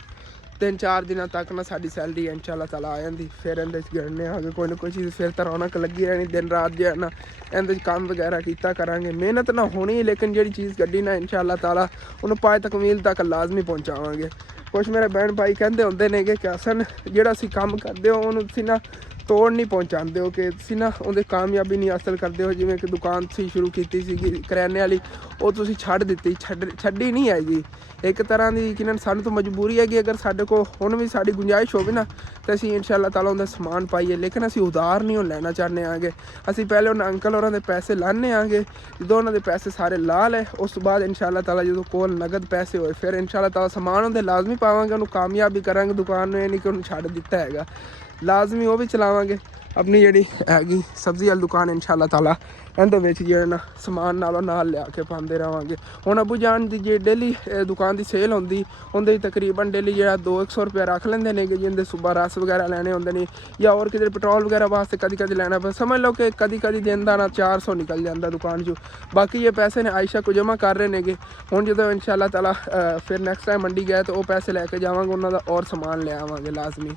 3-4 दिनों तक ना साडी सैलरी इंशाअल्लाह ताला आ जाती। फिर इहदे च गिणने आगे कोई ना कोई चीज़ फिर तो रौनक लगी रहनी दिन रात जो है ना इहदे च काम वगैरह कीता करांगे। मेहनत ना होनी, लेकिन जिहड़ी चीज़ कड्डी ना इंशाअल्लाह ताला उन्होंने पाए तकमील तक लाजमी पहुँचावांगे। कुछ मेरे बहन भाई कहते होंगे ने कि असन जिहड़ा असीं काम करदे हो उहनूं तुसीं ना तोड़ नहीं पहुँचाते हो, कि तुसीं ना उहदे कामयाबी नहीं हासिल करते हो। जिवें कि दुकान तुसीं शुरू कीती सीगी करियाने वाली, वो तुसीं छड्ड दित्ती, छड्डी नहीं हैगी। एक तरह की यकीनन सानूं तो मजबूरी है कि अगर साडे कोल हुण भी साडी गुंजाइश होवे ना तो असीं इंशाअल्लाह ताला उहदा समान पाइए, लेकिन असीं उधार नहीं लेना चाहते आगे। असीं पहले उन्हें अंकल होरां दे पैसे लाने आगे, जो उन्होंने पैसे सारे ला ले उस बाद इंशाअल्लाह ताला जो कोल नगद पैसे होए फिर इंशाअल्लाह ताला समान उहदे लाजमी पावांगे, उन्होंने कामयाब भी करांगे दुकान में। नहीं कि उन्होंने छड्ड दित्ता हैगा, लाजमी वो भी चलावांगे। अपनी जिहड़ी हैगी सब्जी वाली दुकान इंशाअल्लाह ताला इहदे विच जिहड़ा ना समान नालों नाल लिया के पांदे रहांगे। हुण अबू जान दी जे डेली दुकान की सेल होंदी उहदे तकरीबन डेली जिहड़ा 200 रुपया रख लैंदे ने, जिंदे सुबह रस वगैरह लैने होंदे ने या और किधर पेट्रोल वगैरह वास्ते कदी कदी लैना पे, समझ लो कि कदी कदी दिन दा ना 400 निकल जाता दुकान चो। बाकी ये पैसे ने आयशा को जमा कर रहे नेगे। हुण जदों इंशाअल्लाह ताला फिर नैक्सट टाइम मंडी गए तो वो पैसे लैके जावांगे, उन्हां दा और समान ले आवांगे लाजमी।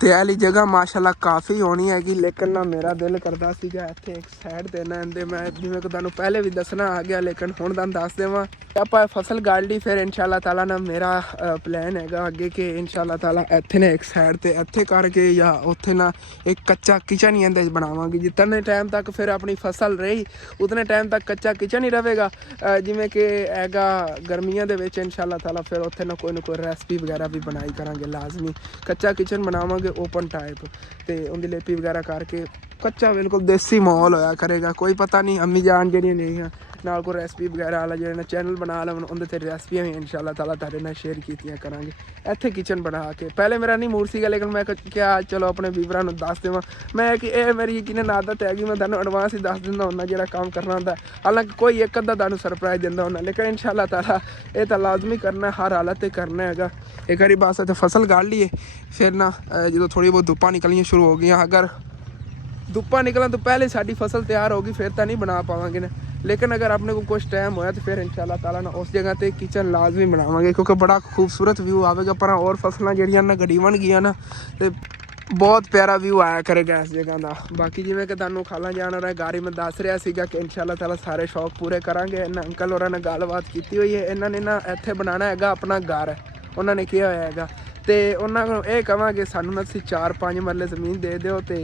ਤੇ ਇਹ ਵਾਲੀ ਜਗ੍ਹਾ ਮਾਸ਼ਾਅੱਲਾ ਕਾਫੀ ਹੋਣੀ ਹੈਗੀ, ਲੇਕਿਨ ਨਾ ਮੇਰਾ ਦਿਲ ਕਰਦਾ ਸੀਗਾ ਇੱਥੇ ਇੱਕ ਸਾਈਡ ਤੇ ਨਾ ਇਹਦੇ ਮੈਂ ਜਿਵੇਂ ਕਿ ਤੁਹਾਨੂੰ ਪਹਿਲੇ ਵੀ ਦੱਸਣਾ ਆ ਗਿਆ, ਲੇਕਿਨ ਹੁਣ ਤੁਹਾਨੂੰ ਦੱਸ ਦੇਵਾਂ ਆਪਾਂ ਫਸਲ ਗਾੜ ਲਈ। ਫਿਰ ਇਨਸ਼ਾਅੱਲਾ ਤਾਲਾ ਨਾ ਮੇਰਾ ਪਲਾਨ ਹੈਗਾ ਅੱਗੇ ਕਿ ਇਨਸ਼ਾਅੱਲਾ ਤਾਲਾ ਇੱਥੇ ਨਾ ਇੱਕ ਸਾਈਡ ਤੇ ਇੱਥੇ ਕਰਕੇ ਜਾਂ ਉੱਥੇ ਨਾ ਇੱਕ ਕੱਚਾ ਕਿਚਨ ਹੀ ਇਹਦੇ 'ਚ ਬਣਾਵਾਂਗੇ। ਜਿਤਨੇ ਟਾਈਮ ਤੱਕ ਫਿਰ ਆਪਣੀ ਫਸਲ ਰਹੀ ਉਤਨੇ ਟਾਈਮ ਤੱਕ ਕੱਚਾ ਕਿਚਨ ਹੀ ਰਹੇਗਾ। ਜਿਵੇਂ ਕਿ ਹੈਗਾ ਗਰਮੀਆਂ ਦੇ ਵਿੱਚ ਇਨਸ਼ਾਅੱਲਾ ਤਾਲਾ ਫਿਰ ਉੱਥੇ ਨਾ ਕੋਈ ਰੈਸਪੀ ਵਗੈਰਾ ਵੀ ਬਣਾਈ ਕਰਾਂਗੇ ਲਾਜ਼ਮੀ। ਕੱਚਾ ਕਿਚਨ ਬਣਾਵਾਂਗੇ ਓਪਨ ਟਾਈਪ, ਤੇ ਉਹਦੀ ਲੇਪੀ ਵਗੈਰਾ ਕਰਕੇ ਕੱਚਾ ਬਿਲਕੁਲ ਦੇਸੀ ਮਾਹੌਲ ਹੋਇਆ ਕਰੇਗਾ। ਕੋਈ ਪਤਾ ਨਹੀਂ ਅੰਮੀ ਜਾਨ ਜਿਹੜੀਆਂ ਨਹੀਂ ਆ ਨਾਲ ਕੋਈ ਰੈਸਪੀ ਵਗੈਰਾ ਵਾਲਾ ਜਿਹੜਾ ਨਾ ਚੈਨਲ ਬਣਾ ਲਵਣ, ਉਹਦੇ 'ਤੇ ਰੈਸਪੀਆਂ ਵੀ ਇਨਸ਼ਾਅੱਲਾ ਤਾਲਾ ਤੁਹਾਡੇ ਨਾਲ ਸ਼ੇਅਰ ਕੀਤੀਆਂ ਕਰਾਂਗੇ ਇੱਥੇ ਕਿਚਨ ਬਣਾ ਕੇ। ਪਹਿਲੇ ਮੇਰਾ ਨਹੀਂ ਮੂਡ ਸੀਗਾ, ਲੇਕਿਨ ਮੈਂ ਕਿਹਾ ਚਲੋ ਆਪਣੇ ਵੀਵਰਾਂ ਨੂੰ ਦੱਸ ਦੇਵਾਂ ਮੈਂ ਕਿ ਇਹ ਮੇਰੀ ਯਕੀਨਨ ਆਦਤ ਹੈਗੀ, ਮੈਂ ਤੁਹਾਨੂੰ ਐਡਵਾਂਸ ਹੀ ਦੱਸ ਦਿੰਦਾ ਹੁੰਦਾ ਜਿਹੜਾ ਕੰਮ ਕਰਨਾ ਹੁੰਦਾ। ਹਾਲਾਂਕਿ ਕੋਈ ਇੱਕ ਅੱਧਾ ਤੁਹਾਨੂੰ ਸਰਪ੍ਰਾਈਜ਼ ਦਿੰਦਾ ਹੁੰਦਾ, ਲੇਕਿਨ ਇਨਸ਼ਾਅੱਲਾ ਤਾਲਾ ਇਹ ਤਾਂ ਲਾਜ਼ਮੀ ਕਰਨਾ, ਹਰ ਹਾਲਤ 'ਤੇ ਕਰਨਾ ਹੈਗਾ। ਇੱਕ ਵਾਰੀ ਬਸ ਇੱਥੇ ਫਸਲ ਗਾੜ ਲਈਏ, ਫਿਰ ਨਾ ਜਦੋਂ ਥੋੜ੍ਹੀ ਬਹੁਤ ਧੁੱਪਾਂ ਨਿਕਲਣੀਆਂ ਸ਼ੁਰੂ ਹੋ ਗਈਆਂ, ਅਗਰ ਧੁੱਪਾਂ ਨਿਕਲਣ ਤੋਂ ਪਹਿਲੇ ਸਾਡੀ ਫਸਲ ਤਿਆਰ ਹੋਗੀ ਫਿਰ ਤਾਂ ਨਹੀਂ ਬਣਾ ਪਾਵਾਂਗੇ ਨਾ, लेकिन अगर अपने को कुछ टाइम होया तो फिर इंशाल्लाह ताला ना उस जगह ते किचन लाजमी बनावांगे, क्योंकि बड़ा खूबसूरत व्यू आवेगा। पर और फसलां जिहड़ियां ना गड़ीवन गईयां ना ते बहुत प्यारा व्यू आया करेगा इस जगह का। बाकी जिवें कि तुहानूं खाला जान और गाड़ी में दस रहा सीगा कि इंशाल्लाह ताला सारे शौक पूरे करांगे। इन्हां अंकल होरां नाल गलबात कीती हुई है, इन्हां ने ना इत्थे बनाना हैगा अपना घर, उन्होंने कहा होया हैगा ਤੇ ਉਹਨਾਂ ਨੂੰ ਇਹ ਕਹਾਂਗੇ ਸਾਨੂੰ ਨਾ ਤੁਸੀਂ 4-5 ਮਰਲੇ ਜ਼ਮੀਨ ਦੇ ਦਿਓ, ਤੇ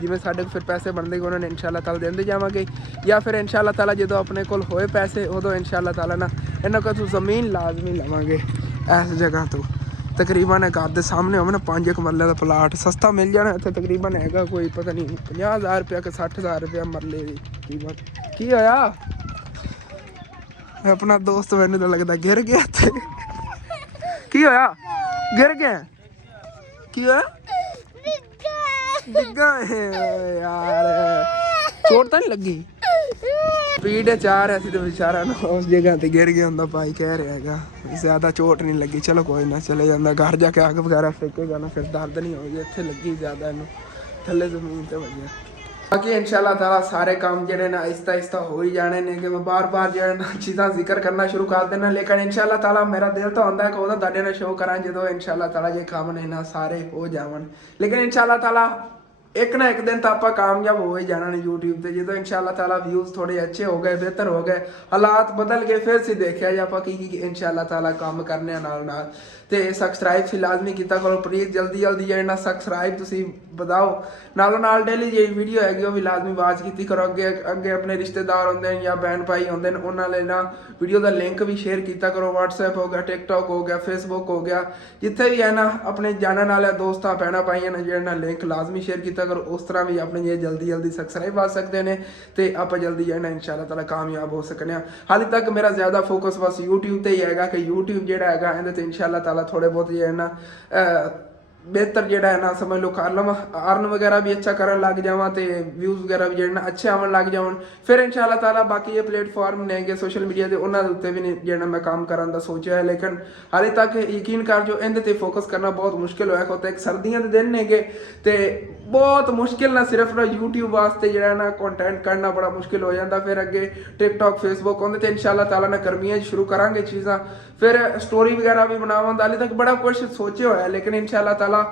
ਜਿਵੇਂ ਸਾਡੇ ਕੋਲ ਫਿਰ ਪੈਸੇ ਬਣਦੇ ਉਹਨਾਂ ਨੇ ਇਨਸ਼ਾਅੱਲਾ ਤਾਲਾ ਦਿੰਦੇ ਜਾਵਾਂਗੇ, ਜਾਂ ਫਿਰ ਇਨਸ਼ਾਅੱਲਾ ਤਾਲਾ ਜਦੋਂ ਆਪਣੇ ਕੋਲ ਹੋਏ ਪੈਸੇ ਉਦੋਂ ਇਨਸ਼ਾਅੱਲਾ ਤਾਲਾ ਨਾ ਇਹਨਾਂ ਕੋਲ ਜ਼ਮੀਨ ਲਾਜ਼ਮੀ ਲਵਾਂਗੇ ਇਸ ਜਗ੍ਹਾ ਤੋਂ। ਤਕਰੀਬਨ ਘਰ ਦੇ ਸਾਹਮਣੇ ਹੋਵੇ ਨਾ 5 ਮਰਲੇ ਦਾ ਪਲਾਟ ਸਸਤਾ ਮਿਲ ਜਾਣਾ ਇੱਥੇ, ਤਕਰੀਬਨ ਹੈਗਾ ਕੋਈ ਪਤਾ ਨਹੀਂ 50,000 ਰੁਪਇਆ ਕਿ 60,000 ਰੁਪਇਆ ਮਰਲੇ ਦੀ ਕੀਮਤ। ਕੀ ਹੋਇਆ ਆਪਣਾ ਦੋਸਤ ਮੈਨੂੰ ਤਾਂ ਲੱਗਦਾ ਗਿਰ ਗਿਆ ਇੱਥੇ। ਕੀ ਹੋਇਆ गिर गया की डिग्गा यार, चोट तो नहीं लगी? स्पीड चार ऐसी तो बेचारा ना उस जगह ते गिर गया होंदा, भाई कह रहा हैगा ज्यादा चोट नहीं लगी। चलो कोई ना, चले जाता घर जाके आग वगैरह फेंकेगा ना, फिर दर्द नहीं होगी। इत्थे लगी ज्यादा इनू थल्ले जमीन ते वजह। बाकी इंशाल्लाह ताला सारे काम जेह्ड़े ना आहिस्ता आहिस्ता हो ही जाने ने, कि मैं बार बार जेह्ड़े ना चीज़ां जिक्र करना शुरू कर देना, लेकिन इंशाल्लाह ताला मेरा दिल तो आंदा है कि ओह्दा तुहाडे नाल शो करां जदों इंशाल्लाह ताला जे काम ने ना सारे हो जावन। लेकिन इंशाल्लाह ताला एक ना एक दिन तो आप कामयाब हो ही जाना ने यूट्यूब पे। जो इंशाल्लाह ताला व्यूज़ थोड़े अच्छे हो गए, बेहतर हो गए, हालात बदल गए, फिर से देखा जा आप की इंशाल्लाह ताला काम करने नाल ते सबसक्राइब से लाजमी किया करो प्लीज़। जल्दी जल्दी जो ना सबसक्राइब तुसी बताओ, नालों नाल डेली जी वीडियो हैगी वो भी लाजमी वाच की करो। अगे अगे अपने रिश्तेदार होंगे या बहन भाई होंगे उन्होंने ना वीडियो का लिंक भी शेयर किया करो। व्हाट्सएप हो गया, टिकटॉक हो गया, फेसबुक हो गया, जिथे भी है ना अपने जानने वाले दोस्तों भैन भाइयों ने जो ना लिंक लाजमी शेयर किया करो। उस तरह भी अपने ये जल्दी जल्दी सबसक्राइब आ सकते हैं तो आप जल्दी जो है ना इंशाल्लाह ताला कामयाब हो सकने। हाल तक मेरा ज़्यादा फोकस बस यूट्यूब पर ही है कि यूट्यूब जो है इंशाल्लाह ताला थोड़े बहुत जो है ना बेहतर जो है ना समझ लो कर लवा, अर्न वगैरह भी अच्छा करन लग जावा, तो व्यूज़ वगैरह भी जो ना अच्छे आवन लग जावन, फिर इंशाल्लाह ताला बाकी ये प्लेटफॉर्म ने सोशल मीडिया के उन्होंने उत्ते भी जो है मैं काम करने का सोचा है। लेकिन हाले तक यकीन कर जो इनके ते फोकस करना बहुत मुश्किल होया होता है। एक सर्दियों के दिन ने तो बहुत मुश्किल ना सिर्फ ना यूट्यूब वास्ते जो है ना कंटेंट करना बड़ा मुश्किल हो जाता। फिर अगे टिकटॉक फेसबुक उन्हें तो इंशाल्लाह ताला ना गर्मियां शुरू करांगे चीज़ां, फिर स्टोरी वगैरह भी बनावा। हाले तक बड़ा कुछ सोचे होया, लेकिन इंशाल्लाह ताला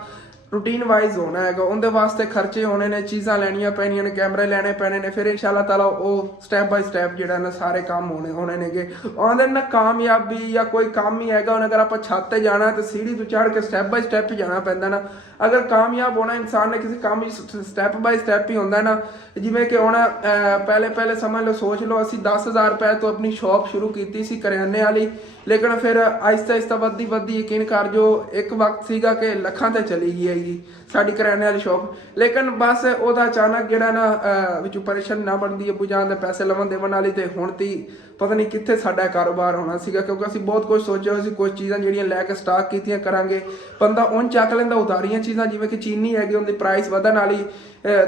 रूटीन वाइज होना है, उनके वास्ते खर्चे होने ने, चीज़ां लैनियां पैनियां ने, कैमरे लैने पैने ने, फिर इंशाल्लाह ताला वो स्टैप बाय स्टैप जो ना सारे काम होने ने। आंदे ना कामयाबी या कोई काम ही है, अगर आप छत ते जाना तो सीढ़ी तो चढ़ के स्टैप बाय स्टैप ही जाना पैंदा ना। अगर कामयाब होना इंसान ने किसी काम स्टैप बाय स्टैप ही होंदा ना। जिवें कि हुण पहले समझ लो सोच लो असीं 10,000 रुपए तो अपनी शॉप शुरू की सी करियाने वाली, लेकिन फिर आहिस्ता आहिस्ता वधदी यकीन कर जो एक वक्त सीगा कि लखां ते चली गई हैगी साडी करियाने वाली शॉप। लेकिन बस ओहदा अचानक जिहड़ा ना विचों परेशानी ना बनदी अबू जान दे पैसे लवन देवन वाली, ते हुण ती पता नहीं कित्थे साडा कारोबार होना सीगा, क्योंकि असीं बहुत कुछ सोचिया होया सी। कुछ चीज़ां जिहड़ियां लैके स्टाक कीतियां करांगे, बंदा उन चक लैंदा उतारियां चीज़ां, जिवें कि चीनी हैगी उनदी प्राइस वधन वाली,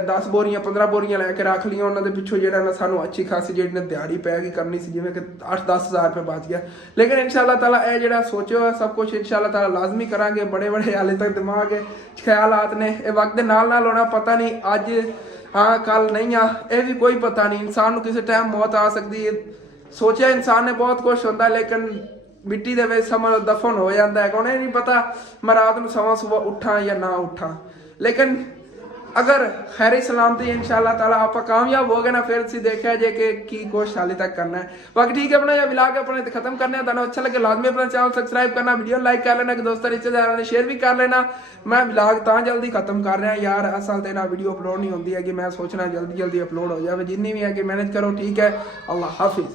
10 बोरियां 15 बोरियां लैके रख लियां, उन्हां दे पिछों जिहड़ा ना सानूं अच्छी खासी जिहड़ी ना दिहाड़ी पैगी करनी सी, जिवें कि 8-10 हज़ार रुपये बच गया। लेकिन इंशाल्लाह ताला यह जिहड़ा सोचिया होया सब कुछ इंशाल्लाह ताला लाजमी करांगे। बड़े बड़े हाले तक दिमाग ख्यालात ने, ये वक्त दे नाल नाल होना, पता नहीं अज हाँ कल नहीं आ, यह भी कोई पता नहीं। इंसान नूं किसी टाइम मौत आ सकती है। सोचा इंसान ने बहुत कुछ होंदा, लेकिन मिट्टी दे विच समझ दफन हो जाता है। उन्हें नहीं पता मैं रात नूं सवा सुबह उठा या ना उठा, लेकिन अगर खैर सलामती इंशाअल्लाह ताला आप कामयाब हो गए ना फिर सी देखा जे कि की कोशिश हाली तक करना है। बाकी ठीक है अपना ये मिला के अपने खत्म करने हैं। तुहानू अच्छा लगे लाजमी अपना चैनल सब्सक्राइब करना, वीडियो लाइक कर लेना, कि दोस्तों रिश्तेदारों ने शेयर भी कर लेना। मैं व्लॉग तां जल्दी खत्म कर रहा यार, असल ते ना वीडियो अपलोड नहीं होती है कि मैं सोचना जल्दी जल्दी अपलोड हो जाए, जिन्नी भी है कि मैनेज करो। ठीक है, अल्लाह हाफिज।